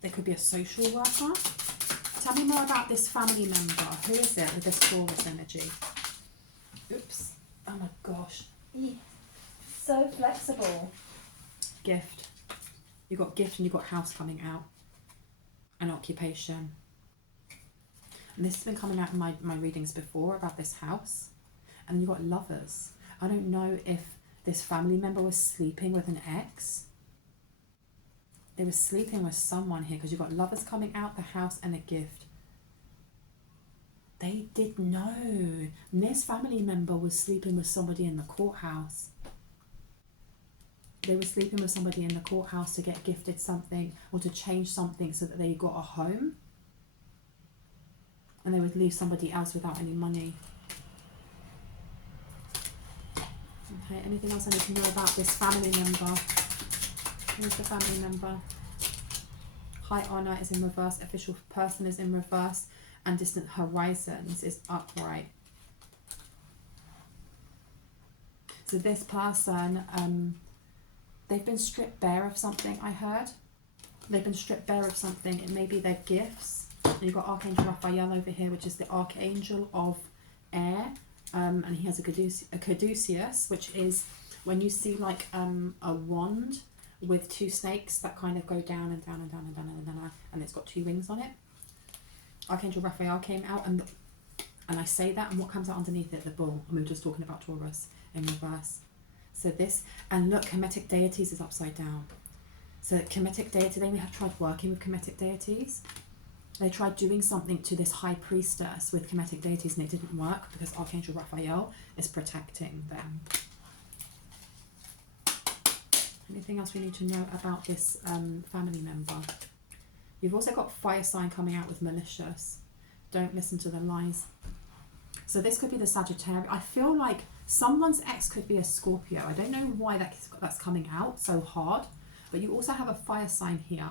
They could be a social worker. Tell me more about this family member. Who is it with this Taurus energy? Oops. Oh my gosh. So flexible. Gift. You've got gift and you've got house coming out. And occupation. And this has been coming out in my readings before about this house. And you've got lovers. I don't know if this family member was sleeping with an ex. They were sleeping with someone here because you've got lovers coming out, the house, and a gift. They did know. And this family member was sleeping with somebody in the courthouse. They were sleeping with somebody in the courthouse to get gifted something or to change something so that they got a home. And they would leave somebody else without any money. Okay, anything else I need to know about this family member? Who's the family member? High honor is in reverse, official person is in reverse, and distant horizons is upright. So this person, they've been stripped bare of something, I heard. They've been stripped bare of something. It may be their gifts. And you've got Archangel Raphael over here, which is the Archangel of Air. And he has a caduceus, which is when you see like a wand with two snakes that kind of go down and down and down and down and down, and it's got two wings on it. Archangel Raphael came out, and I say that, and what comes out underneath it? The bull. And we were just talking about Taurus in reverse. So this, and look, Kemetic deities is upside down. So Kemetic deity, they may have tried working with Kemetic deities. They tried doing something to this high priestess with Kemetic deities, and it didn't work because Archangel Raphael is protecting them. Anything else we need to know about this family member? You've also got fire sign coming out with malicious. Don't listen to the lies. So this could be the Sagittarius. I feel like someone's ex could be a Scorpio. I don't know why that's coming out so hard, but you also have a fire sign here.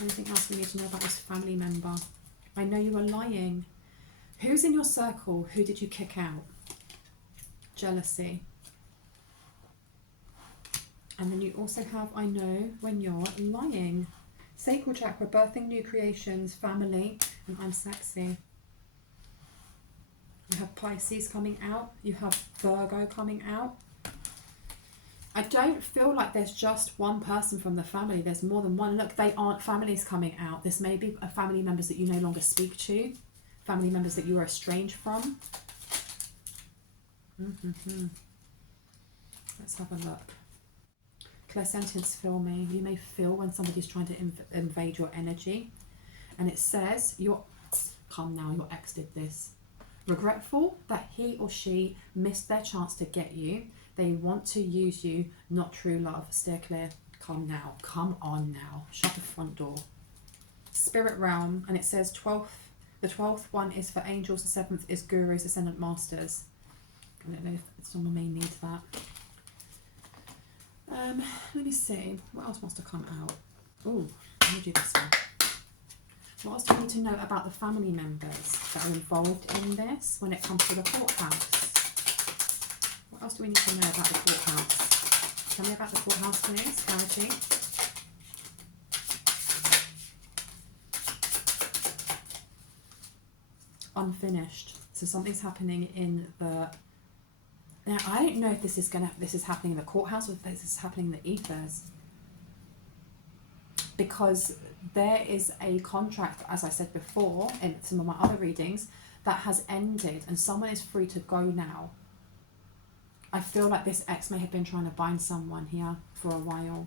Anything else we need to know about this family member? I know you were lying. Who's in your circle? Who did you kick out? Jealousy. And then you also have, I know when you're lying. Sacral chakra, birthing new creations, family, and I'm sexy. You have Pisces coming out. You have Virgo coming out. I don't feel like there's just one person from the family. There's more than one. Look, they aren't families coming out. This may be family members that you no longer speak to. Family members that you are estranged from. Let's have a look. Clairsentience, feel me. You may feel when somebody's trying to invade your energy. And it says, come now, your ex did this. Regretful that he or she missed their chance to get you. They want to use you, not true love. Steer clear. Come now. Come on now. Shut the front door. Spirit realm. And it says 12th. The 12th one is for angels. The 7th is gurus, ascendant masters. I don't know if someone may need that. Let me see. What else wants to come out? Oh, let me do this one. What else do we need to know about the family members that are involved in this when it comes to the courthouse? What else do we need to know about the courthouse? Tell me about the courthouse, please. Clarity. unfinished. So something's happening in the... Now, I don't know if this is happening in the courthouse or if this is happening in the ethers. Because there is a contract, as I said before, in some of my other readings, that has ended and someone is free to go now. I feel like this ex may have been trying to bind someone here for a while.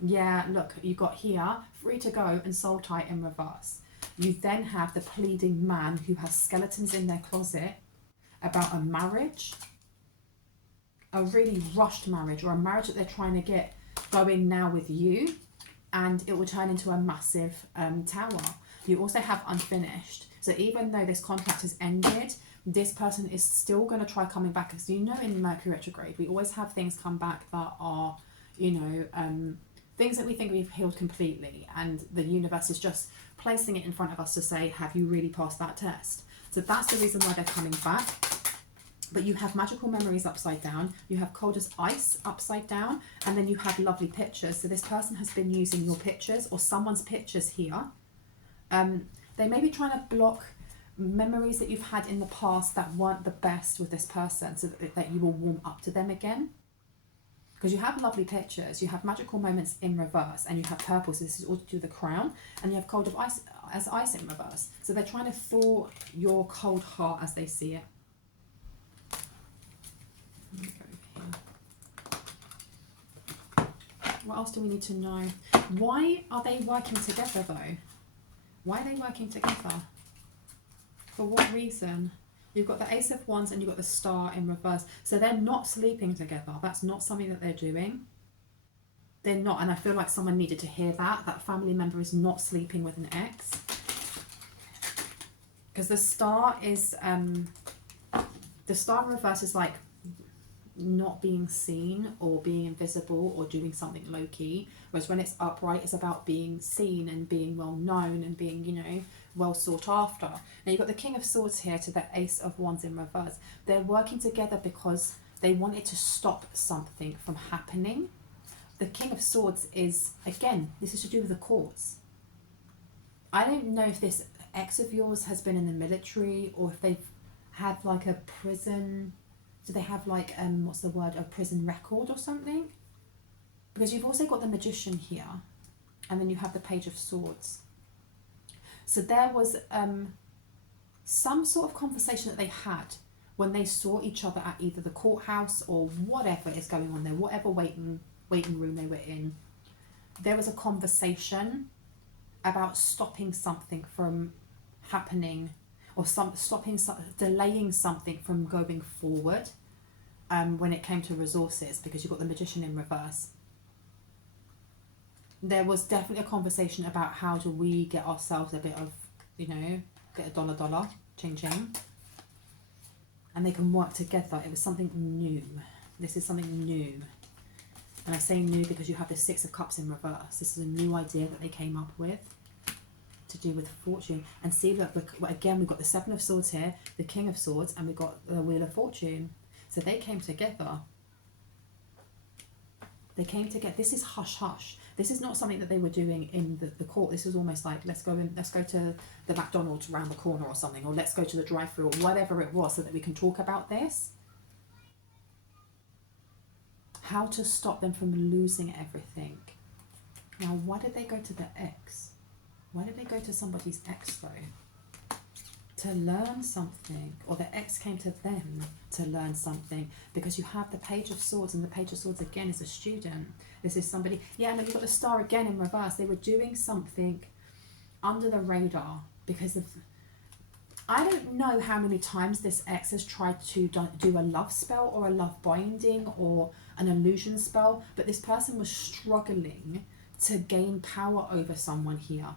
Yeah, look, you got here, free to go and soul tie in reverse. You then have the pleading man who has skeletons in their closet about a marriage, a really rushed marriage, or a marriage that they're trying to get going now with you, and it will turn into a massive tower. You also have unfinished. So even though this contract has ended, this person is still going to try coming back. Because you know, in Mercury retrograde, we always have things come back that are, you know, things that we think we've healed completely, and the universe is just placing it in front of us to say, have you really passed that test? So that's the reason why they're coming back. But you have magical memories upside down, you have cold as ice upside down, and then you have lovely pictures. So this person has been using your pictures or someone's pictures here. They may be trying to block memories that you've had in the past that weren't the best with this person, so that you will warm up to them again. Because you have lovely pictures, you have magical moments in reverse, and you have purple, so this is all to do with the crown, and you have cold of ice as ice in reverse. So they're trying to thaw your cold heart as they see it. Let me go here. What else do we need to know? Why are they working together though? Why are they working together? For what reason? You've got the Ace of Wands and you've got the Star in reverse. So they're not sleeping together. That's not something that they're doing. They're not. And I feel like someone needed to hear that. That family member is not sleeping with an ex. Because the Star is... the Star in reverse is like not being seen or being invisible or doing something low-key. Whereas when it's upright, it's about being seen and being well known and being, you know, well sought after. Now you've got the King of Swords here to the Ace of Wands in reverse. They're working together because they wanted to stop something from happening. The King of Swords is, again, this is to do with the courts. I don't know if this ex of yours has been in the military or if they've had like a prison, do they have like, what's the word, a prison record or something? Because you've also got the Magician here, and then you have the Page of Swords. So there was some sort of conversation that they had when they saw each other at either the courthouse or whatever is going on there, whatever waiting room they were in. There was a conversation about stopping something from happening, or delaying something from going forward when it came to resources, because you've got the Magician in reverse. There was definitely a conversation about how do we get ourselves a bit of, you know, get a dollar, ching. And they can work together. It was something new. This is something new. And I say new because you have the Six of Cups in reverse. This is a new idea that they came up with to do with fortune. And see, look, again, we've got the Seven of Swords here, the King of Swords, and we've got the Wheel of Fortune. So they came together. They came together. This is hush hush. This is not something that they were doing in the court. This is almost like, let's go to the McDonald's around the corner or something, or let's go to the drive-thru or whatever it was, so that we can talk about this. How to stop them from losing everything. Now, why did they go to the ex? Why did they go to somebody's ex though? To learn something, or the ex came to them to learn something, because you have the Page of Swords, and the Page of Swords again is a student. This is somebody, yeah, and then you've got the Star again in reverse. They were doing something under the radar because of, I don't know how many times this ex has tried to do a love spell or a love binding or an illusion spell, but this person was struggling to gain power over someone here,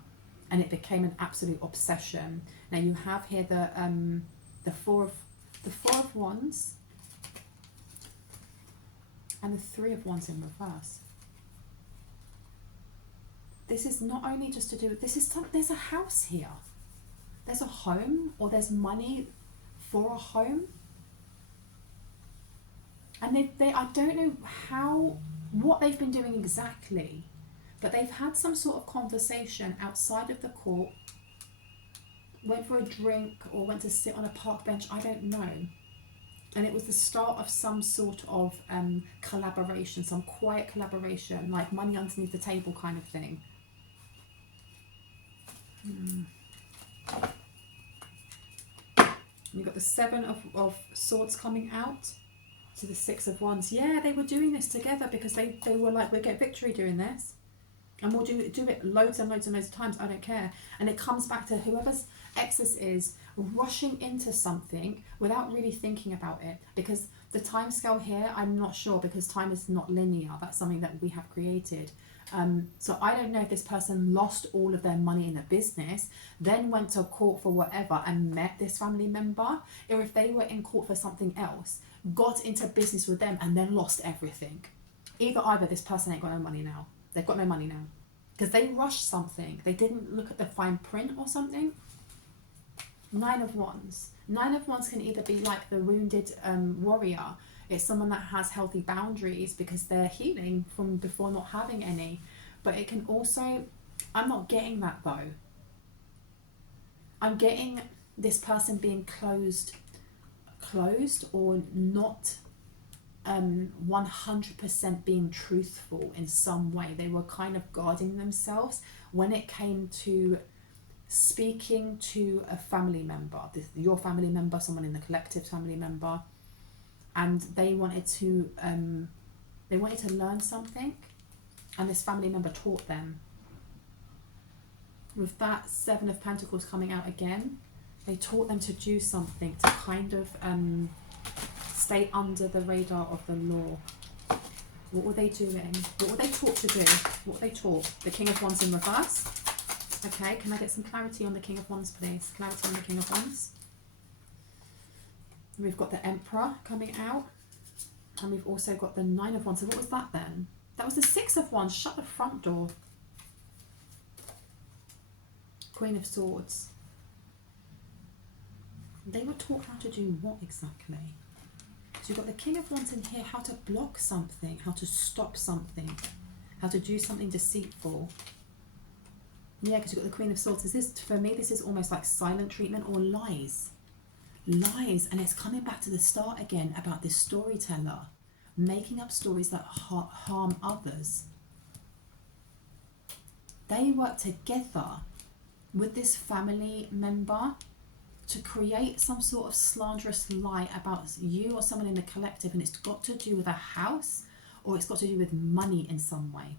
and it became an absolute obsession. Now you have here the Four of Wands and the Three of Wands in reverse. This is not only just to do with, there's a house here. There's a home, or there's money for a home. And they I don't know what they've been doing exactly, but they've had some sort of conversation outside of the court went for a drink or went to sit on a park bench, I don't know. And it was the start of some sort of collaboration, some quiet collaboration, like money underneath the table kind of thing. You've got the Seven of Swords coming out to the Six of Wands. Yeah, they were doing this together because they were like, we'll get victory doing this. And we'll do it loads and loads and loads of times, I don't care. And it comes back to whoever's ex this is rushing into something without really thinking about it. Because the time scale here, I'm not sure, because time is not linear. That's something that we have created. So I don't know if this person lost all of their money in a business, then went to court for whatever and met this family member, or if they were in court for something else, got into business with them and then lost everything. Either this person ain't got no money now. They've got no money now. Because they rushed something. They didn't look at the fine print or something. Nine of Wands. Nine of Wands can either be like the wounded warrior. It's someone that has healthy boundaries because they're healing from before not having any. But it can also, I'm not getting that though. I'm getting this person being closed or not 100% being truthful in some way. They were kind of guarding themselves when it came to speaking to a family member, your family member, someone in the collective family member, and they wanted to learn something, and this family member taught them. With that Seven of Pentacles coming out again, they taught them to do something to kind of stay under the radar of the law. What were they doing? What were they taught to do? What were they taught? The King of Wands in reverse. Okay, can I get some clarity on the King of Wands, please? Clarity on the King of Wands. We've got the Emperor coming out. And we've also got the Nine of Wands. So what was that then? That was the Six of Wands. Shut the front door. Queen of Swords. They were taught how to do what exactly? So you've got the King of Wands in here, how to block something, how to stop something, how to do something deceitful. Yeah, because you've got the Queen of Swords. For me, this is almost like silent treatment or lies. Lies, and it's coming back to the start again about this storyteller making up stories that harm others. They work together with this family member to create some sort of slanderous lie about you or someone in the collective, and it's got to do with a house or it's got to do with money in some way.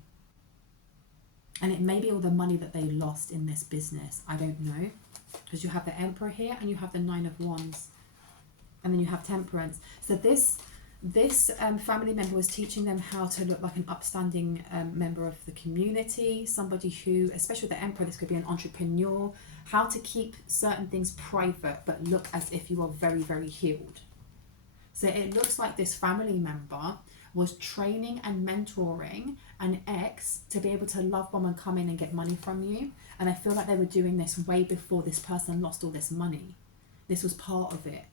And it may be all the money that they lost in this business. I don't know. Because you have the Emperor here and you have the Nine of Wands. And then you have Temperance. So this family member was teaching them how to look like an upstanding member of the community. Somebody who, especially with the Emperor, this could be an entrepreneur. How to keep certain things private but look as if you are very, very healed. So it looks like this family member was training and mentoring an ex to be able to love bomb and come in and get money from you. And I feel like they were doing this way before this person lost all this money. This was part of it.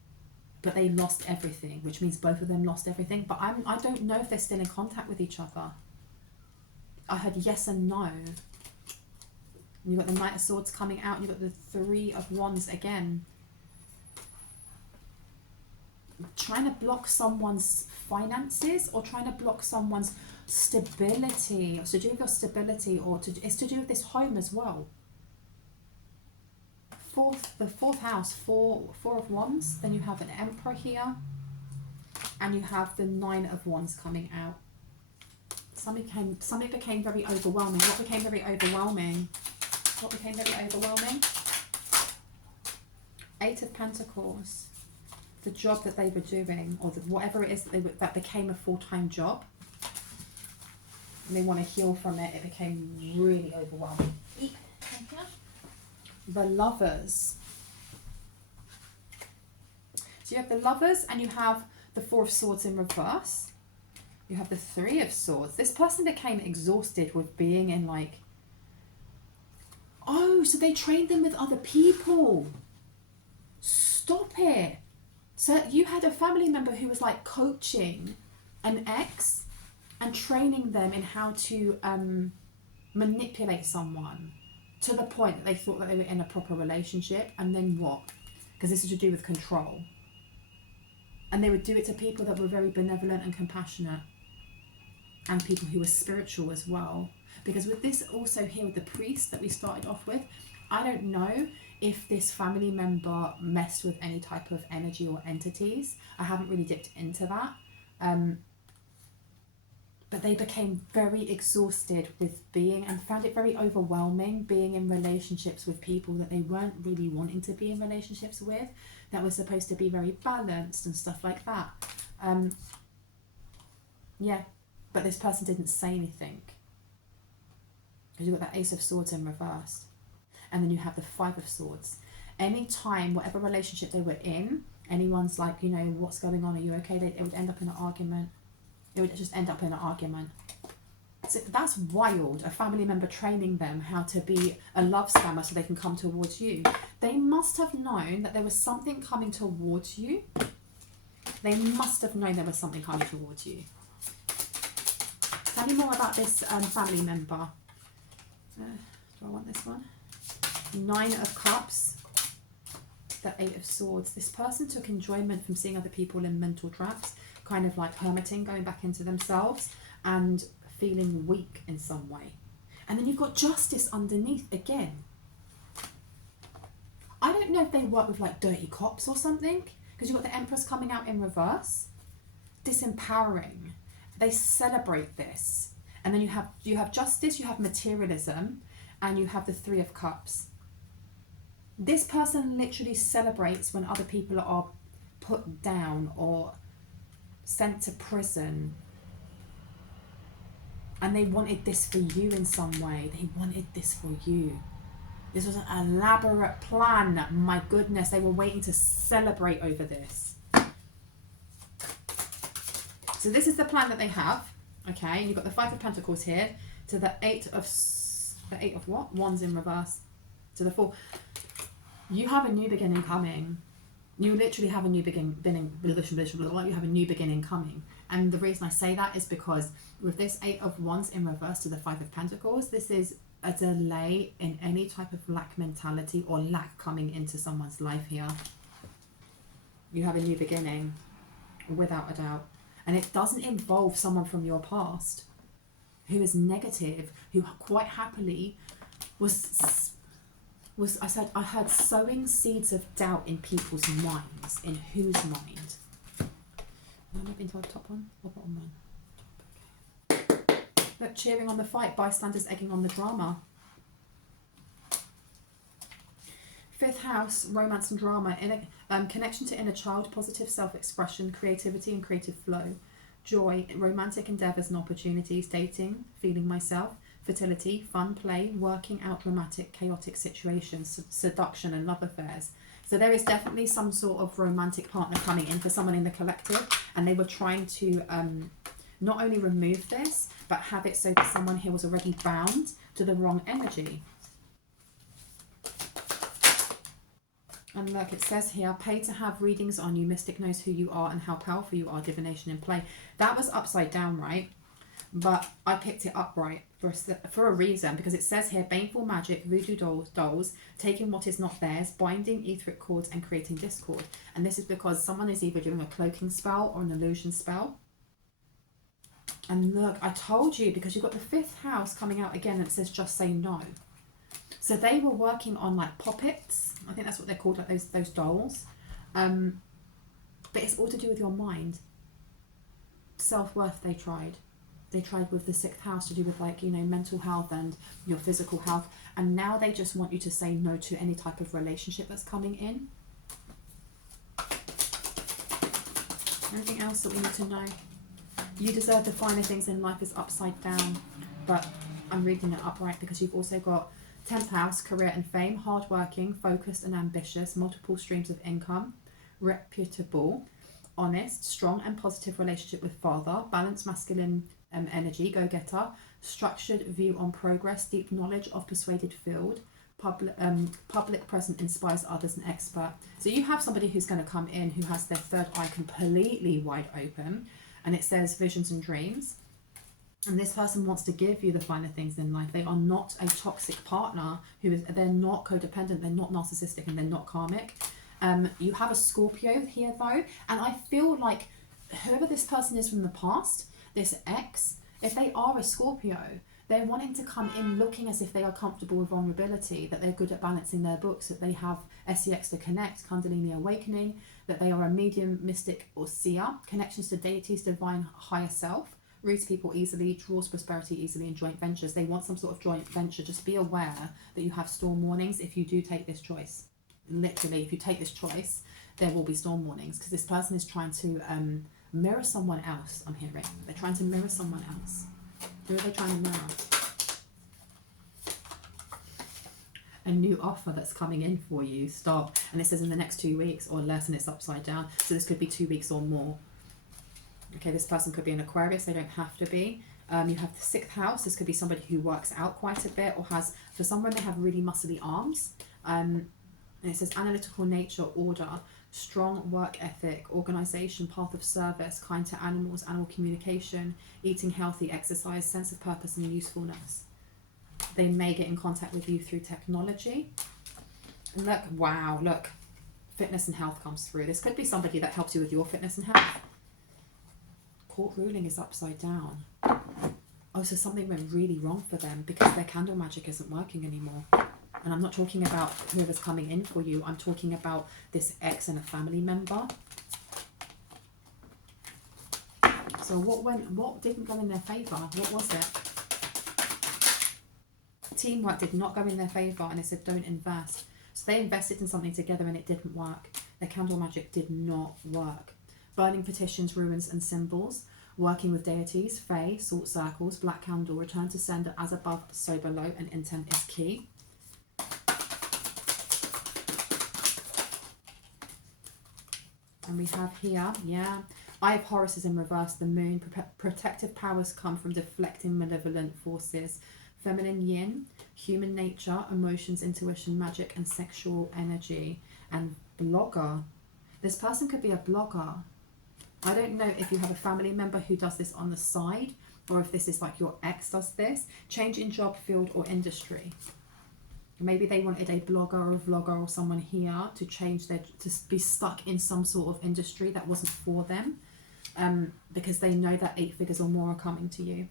But they lost everything, which means both of them lost everything. But I don't know if they're still in contact with each other. I heard yes and no. You've got the Knight of Swords coming out. You've got the Three of Wands again. Trying to block someone's finances or trying to block someone's stability. It's to do with your stability, or it's to do with this home as well. The fourth house, four of Wands. Then you have an Emperor here, and you have the Nine of Wands coming out. Something became very overwhelming. What became very overwhelming? What became very overwhelming? Eight of Pentacles. The job that they were doing, or whatever it is that became a full-time job. And they want to heal from it. It became really overwhelming. The Lovers. So you have the Lovers and you have the Four of Swords in reverse. You have the Three of Swords. This person became exhausted with being in like... Oh, so they trained them with other people. Stop it. So you had a family member who was like coaching an ex and training them in how to manipulate someone, to the point that they thought that they were in a proper relationship, and then what? Because this is to do with control. And they would do it to people that were very benevolent and compassionate, and people who were spiritual as well. Because with this also here with the priest that we started off with, I don't know if this family member messed with any type of energy or entities. I haven't really dipped into that. But they became very exhausted with being, and found it very overwhelming being in relationships with people that they weren't really wanting to be in relationships with, that were supposed to be very balanced and stuff like that. Yeah, but this person didn't say anything. Because you've got that Ace of Swords in reverse. And then you have the Five of Swords. Any time, whatever relationship they were in, anyone's like, you know, what's going on? Are you okay? It would end up in an argument. It would just end up in an argument. So that's wild. A family member training them how to be a love scammer so they can come towards you. They must have known that there was something coming towards you. They must have known there was something coming towards you. Tell me more about this family member. Do I want this one? Nine of Cups. The Eight of Swords. This person took enjoyment from seeing other people in mental traps, kind of like hermiting, going back into themselves and feeling weak in some way. And then you've got Justice underneath again. I don't know if they work with like dirty cops or something, because you've got the Empress coming out in reverse. Disempowering. They celebrate this. And then you have Justice, you have materialism, and you have the Three of Cups. This person literally celebrates when other people are put down or sent to prison. And they wanted this for you in some way. They wanted this for you. This was an elaborate plan. My goodness, they were waiting to celebrate over this. So this is the plan that they have. Okay, and you've got the Five of Pentacles here to the Eight of what? Wands in reverse. To the Four. You have a new beginning coming. You literally have a new beginning. You have a new beginning coming. And the reason I say that is because with this Eight of Wands in reverse to the Five of Pentacles, this is a delay in any type of lack mentality or lack coming into someone's life here. You have a new beginning, without a doubt. And it doesn't involve someone from your past who is negative, who quite happily I heard sowing seeds of doubt in people's minds. In whose mind? Am I been told top one or bottom one? Okay. Look, cheering on the fight, bystanders egging on the drama. Fifth house, romance and drama. Connection to inner child, positive self-expression, creativity and creative flow. Joy, romantic endeavours and opportunities, dating, feeling myself. Fertility, fun play, working out dramatic, chaotic situations, seduction and love affairs. So there is definitely some sort of romantic partner coming in for someone in the collective, and they were trying to not only remove this, but have it so that someone here was already bound to the wrong energy. And look, it says here, pay to have readings on you. Mystic knows who you are and how powerful you are. Divination in play. That was upside down, right? But I picked it up right for a reason, because it says here, baneful magic, voodoo dolls, taking what is not theirs, binding etheric cords and creating discord. And this is because someone is either doing a cloaking spell or an illusion spell. And look, I told you, because you've got the fifth house coming out again, and it says just say no. So they were working on like puppets. I think that's what they're called, like those dolls. But it's all to do with your mind. Self-worth they tried. They tried with the sixth house to do with like, you know, mental health and your physical health. And now they just want you to say no to any type of relationship that's coming in. Anything else that we need to know? You deserve the finer things in life is upside down. But I'm reading it upright because you've also got 10th house, career and fame, hardworking, focused and ambitious, multiple streams of income, reputable, honest, strong and positive relationship with father, balanced masculine energy, go-getter, structured view on progress, deep knowledge of persuaded field, public present, inspires others, and expert. So you have somebody who's going to come in who has their third eye completely wide open, and it says visions and dreams. And this person wants to give you the finer things in life. They are not a toxic partner. They're not codependent, they're not narcissistic, and they're not karmic. You have a Scorpio here though, and I feel like whoever this person is from the past, this ex, if they are a Scorpio, they're wanting to come in looking as if they are comfortable with vulnerability, that they're good at balancing their books, that they have SEX to connect, Kundalini awakening, that they are a medium, mystic or seer, connections to deities, divine higher self, reads people easily, draws prosperity easily in joint ventures. They want some sort of joint venture. Just be aware that you have storm warnings if you do take this choice. Literally, if you take this choice, there will be storm warnings, because this person is trying to mirror someone else. I'm hearing they're trying to mirror someone else. Who are they trying to mirror? A new offer that's coming in for you. Stop. And it says in the next 2 weeks or less, and it's upside down. So this could be 2 weeks or more. Okay, this person could be an Aquarius. They don't have to be. You have the 6th house. This could be somebody who works out quite a bit, or has, for some women, they have really muscly arms. And it says analytical nature, order, strong work ethic, organisation, path of service, kind to animals, animal communication, eating healthy, exercise, sense of purpose and usefulness. They may get in contact with you through technology. And look, wow, look, fitness and health comes through. This could be somebody that helps you with your fitness and health. Court ruling is upside down. Oh, so something went really wrong for them because their candle magic isn't working anymore. And I'm not talking about whoever's coming in for you. I'm talking about this ex and a family member. So what didn't go in their favour? What was it? Teamwork did not go in their favour, and it said don't invest. So they invested in something together and it didn't work. Their candle magic did not work. Burning petitions, ruins and symbols. Working with deities, fae, salt circles, black candle, return to sender as above, so below, and intent is key. And we have here, yeah, Eye of Horus is in reverse, the moon. Protective powers come from deflecting malevolent forces. Feminine yin, human nature, emotions, intuition, magic, and sexual energy. And blogger. This person could be a blogger. I don't know if you have a family member who does this on the side, or if this is like your ex does this. Change in job, field, or industry. Maybe they wanted a blogger or a vlogger or someone here to change to be stuck in some sort of industry that wasn't for them, because they know that 8 figures or more are coming to you.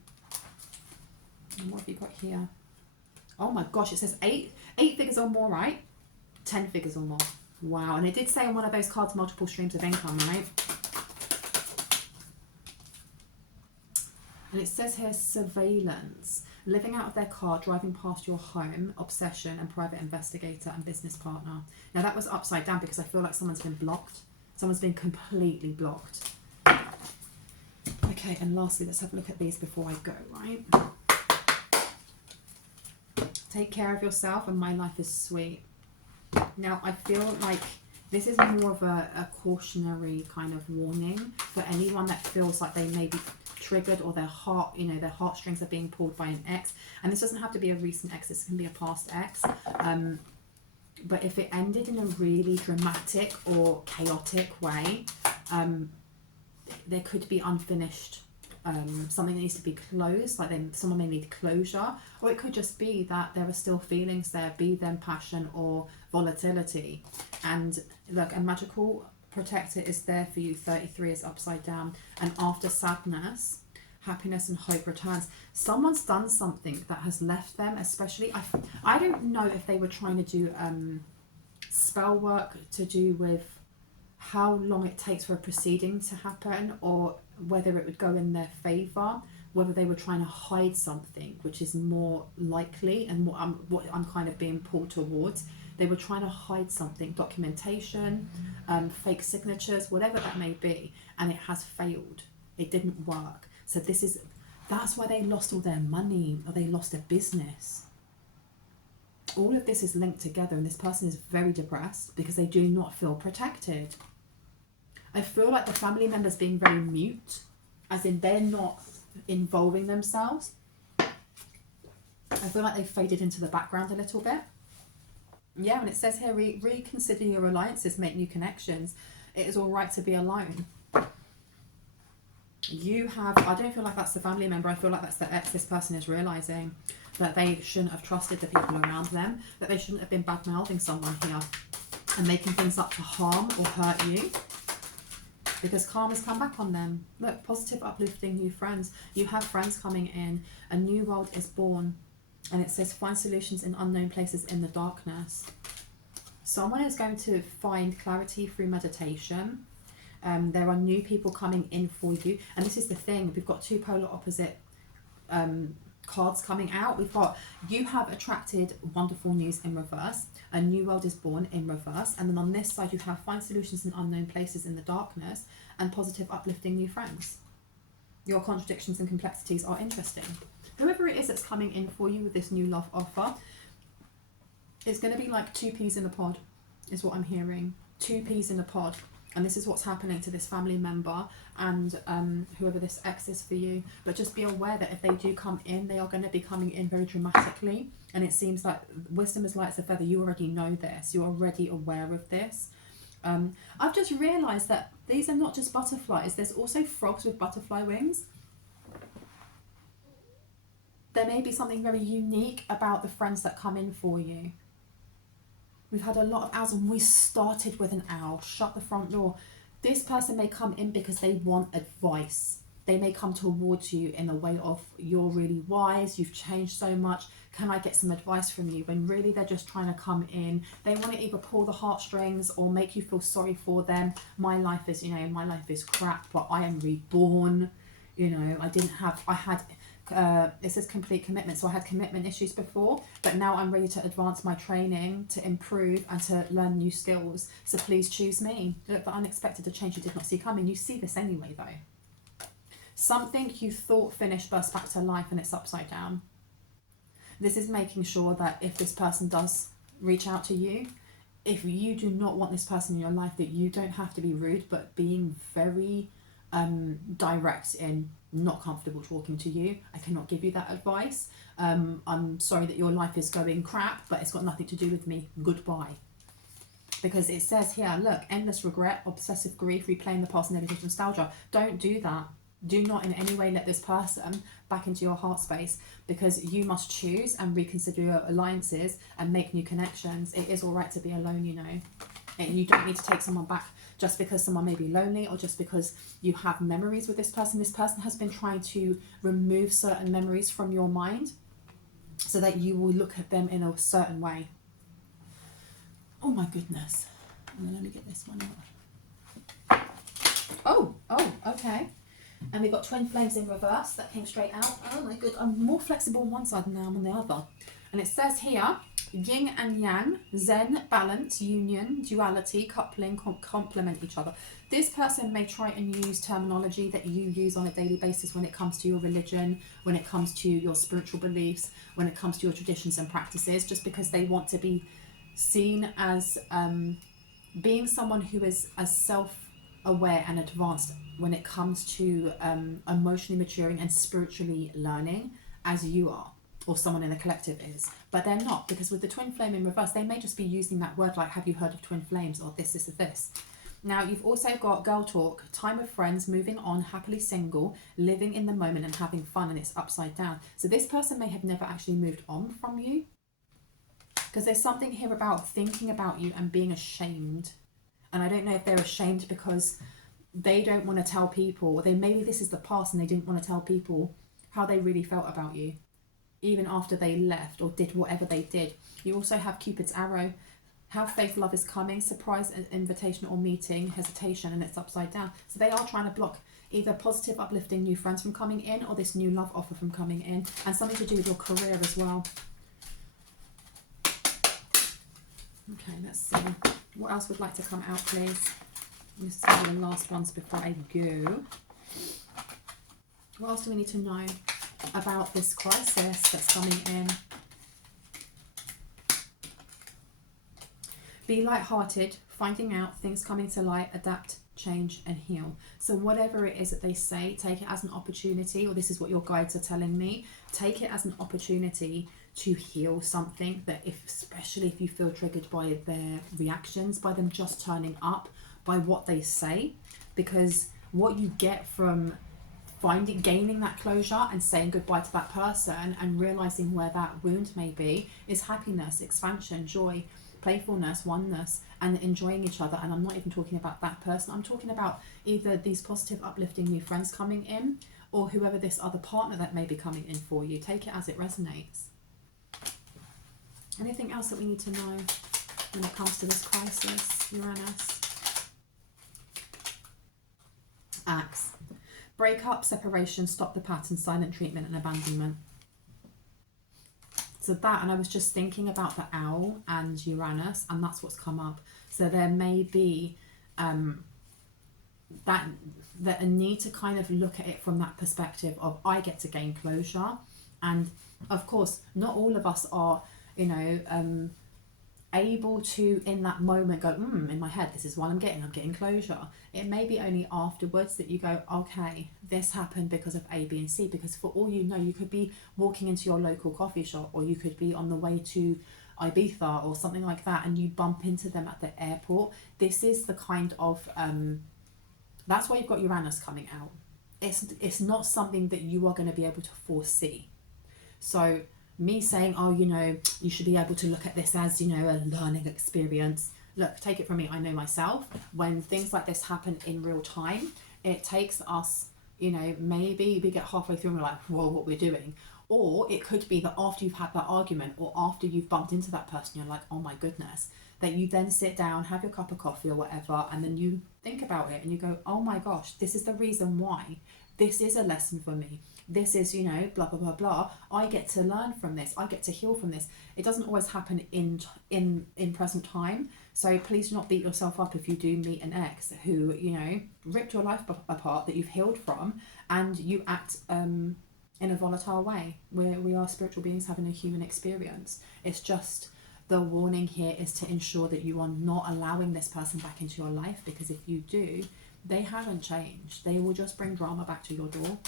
And what have you got here? Oh my gosh, it says 8 figures or more, right? 10 figures or more. Wow. And it did say on one of those cards multiple streams of income, right? And it says here surveillance, living out of their car, driving past your home, obsession, and private investigator and business partner. Now that was upside down because I feel like someone's been blocked. Someone's been completely blocked. Okay, and lastly, let's have a look at these before I go, right? Take care of yourself and my life is sweet. Now I feel like this is more of a cautionary kind of warning for anyone that feels like they may be triggered, or their heartstrings are being pulled by an ex. And this doesn't have to be a recent ex, this can be a past ex. But if it ended in a really dramatic or chaotic way, there could be unfinished, something that needs to be closed, like someone may need closure, or it could just be that there are still feelings there, be them passion or volatility. And look, a magical protector is there for you. 33 is upside down, and after sadness, happiness and hope returns. Someone's done something that has left them, especially I don't know if they were trying to do spell work to do with how long it takes for a proceeding to happen, or whether it would go in their favor, whether they were trying to hide something, which is more likely, and what I'm kind of being pulled towards. They were trying to hide something, documentation, fake signatures, whatever that may be, and it has failed. It didn't work. So that's why they lost all their money, or they lost their business. All of this is linked together, and this person is very depressed because they do not feel protected. I feel like the family member's being very mute, as in they're not involving themselves. I feel like they faded into the background a little bit. Yeah, and it says here, reconsider your alliances, make new connections. It is all right to be alone. You have, I don't feel like that's the family member, I feel like that's the ex. This person is realising that they shouldn't have trusted the people around them, that they shouldn't have been bad-mouthing someone here and making things up to harm or hurt you, because karma's come back on them. Look, positive, uplifting new friends. You have friends coming in. A new world is born. And it says, find solutions in unknown places in the darkness. Someone is going to find clarity through meditation. There are new people coming in for you. And this is the thing. We've got two polar opposite cards coming out. We've got, you have attracted wonderful news in reverse. A new world is born in reverse. And then on this side, you have find solutions in unknown places in the darkness and positive, uplifting new friends. Your contradictions and complexities are interesting. Whoever it is that's coming in for you with this new love offer, it's going to be like two peas in a pod, is what I'm hearing. Two peas in a pod. And this is what's happening to this family member and whoever this ex is for you. But just be aware that if they do come in, they are going to be coming in very dramatically. And it seems like wisdom is light as a feather. You already know this. You're already aware of this. I've just realised that these are not just butterflies. There's also frogs with butterfly wings. There may be something very unique about the friends that come in for you. We've had a lot of owls and we started with an owl. Shut the front door. This person may come in because they want advice. They may come towards you in a way of, you're really wise, you've changed so much, can I get some advice from you? When really they're just trying to come in. They want to either pull the heartstrings or make you feel sorry for them. My life is, my life is crap, but I am reborn. I had it says complete commitment, so I had commitment issues before, but now I'm ready to advance my training, to improve and to learn new skills, so please choose me. Look, the unexpected, a change you did not see coming. You see this anyway though. Something you thought finished burst back to life and it's upside down. This is making sure that if this person does reach out to you, if you do not want this person in your life, that you don't have to be rude, but being very direct in not comfortable talking to you. I cannot give you that advice. I'm sorry that your life is going crap, but it's got nothing to do with me. Goodbye. Because it says here, look, endless regret, obsessive grief, replaying the past, negative nostalgia. Don't do that. Do not in any way let this person back into your heart space, because you must choose and reconsider your alliances and make new connections. It is all right to be alone, and you don't need to take someone back just because someone may be lonely or just because you have memories with this person. This person has been trying to remove certain memories from your mind so that you will look at them in a certain way. Oh my goodness. And then let me get this one out. Oh, okay. And we've got twin flames in reverse that came straight out. Oh my good. I'm more flexible on one side than I am on the other. And it says here, yin and yang, zen, balance, union, duality, coupling, complement each other. This person may try and use terminology that you use on a daily basis when it comes to your religion, when it comes to your spiritual beliefs, when it comes to your traditions and practices, just because they want to be seen as being someone who is as self-aware and advanced when it comes to emotionally maturing and spiritually learning as you are, or someone in the collective is. But they're not, because with the twin flame in reverse, they may just be using that word like, have you heard of twin flames, or this. Now you've also got girl talk, time of friends, moving on, happily single, living in the moment and having fun, and it's upside down. So this person may have never actually moved on from you, because there's something here about thinking about you and being ashamed. And I don't know if they're ashamed because they don't want to tell people, or maybe this is the past and they didn't want to tell people how they really felt about you, even after they left or did whatever they did. You also have Cupid's arrow. Have faith, love is coming, surprise, invitation or meeting, hesitation, and it's upside down. So they are trying to block either positive, uplifting new friends from coming in, or this new love offer from coming in, and something to do with your career as well. Okay, let's see. What else would like to come out, please? Let's see the last ones before I go. What else do we need to know about this crisis that's coming in? Be light-hearted, finding out, things coming to light, adapt, change and heal. So whatever it is that they say, take it as an opportunity, or this is what your guides are telling me, take it as an opportunity to heal something that, especially if you feel triggered by their reactions, by them just turning up, by what they say, because what you get from gaining that closure and saying goodbye to that person and realizing where that wound may be is happiness, expansion, joy, playfulness, oneness, and enjoying each other. And I'm not even talking about that person. I'm talking about either these positive, uplifting new friends coming in, or whoever this other partner that may be coming in for you. Take it as it resonates. Anything else that we need to know when it comes to this crisis, Uranus? Axe. Breakup, separation, stop the pattern, silent treatment, and abandonment. So that, and I was just thinking about the owl and Uranus, and that's what's come up. So there may be that a need to kind of look at it from that perspective of, I get to gain closure. And of course, not all of us are, you know, able to in that moment go, in my head, this is what I'm getting closure. It may be only afterwards that you go, okay, this happened because of A, B, and C. Because for all you know, you could be walking into your local coffee shop, or you could be on the way to Ibiza or something like that, and you bump into them at the airport. This is the kind of that's why you've got Uranus coming out. It's not something that you are going to be able to foresee. So me saying, oh, you know, you should be able to look at this as, you know, a learning experience. Look, take it from me, I know myself, when things like this happen in real time, it takes us, you know, maybe we get halfway through and we're like, whoa, what we're doing. Or it could be that after you've had that argument, or after you've bumped into that person, you're like, oh my goodness, that you then sit down, have your cup of coffee or whatever, and then you think about it and you go, oh my gosh, this is the reason why. This is a lesson for me. This is, you know, blah, blah, blah, blah. I get to learn from this. I get to heal from this. It doesn't always happen in present time. So please do not beat yourself up if you do meet an ex who, you know, ripped your life apart that you've healed from, and you act in a volatile way. We are spiritual beings having a human experience. It's just the warning here is to ensure that you are not allowing this person back into your life, because if you do, they haven't changed. They will just bring drama back to your door.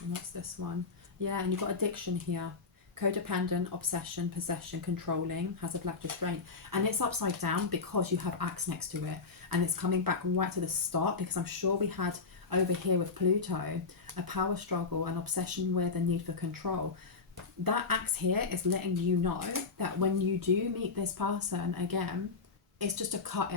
And what's this one? Yeah, and you've got addiction here. Codependent, obsession, possession, controlling, has a black restraint. And it's upside down because you have axe next to it. And it's coming back right to the start, because I'm sure we had over here with Pluto a power struggle, an obsession with a need for control. That axe here is letting you know that when you do meet this person again, it's just to cut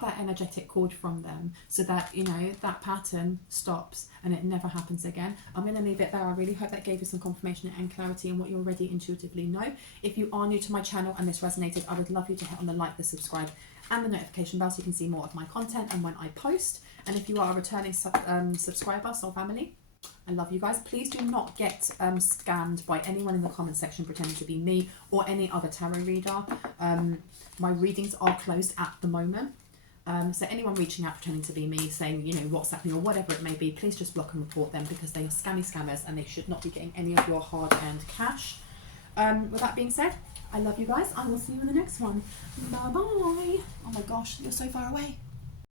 that energetic cord from them, so that, you know, that pattern stops and it never happens again. I'm going to leave it there. I really hope that gave you some confirmation and clarity in what you already intuitively know. If you are new to my channel and this resonated, I would love you to hit on the like, the subscribe, and the notification bell so you can see more of my content and when I post. And if you are a returning subscriber, soul family, I love you guys. Please do not get scammed by anyone in the comment section pretending to be me or any other tarot reader. My readings are closed at the moment. So anyone reaching out pretending to be me, saying, you know, WhatsApp me or whatever it may be, please just block and report them, because they are scammers and they should not be getting any of your hard-earned cash. With that being said, I love you guys. I will see you in the next one. Bye-bye. Oh my gosh, you're so far away.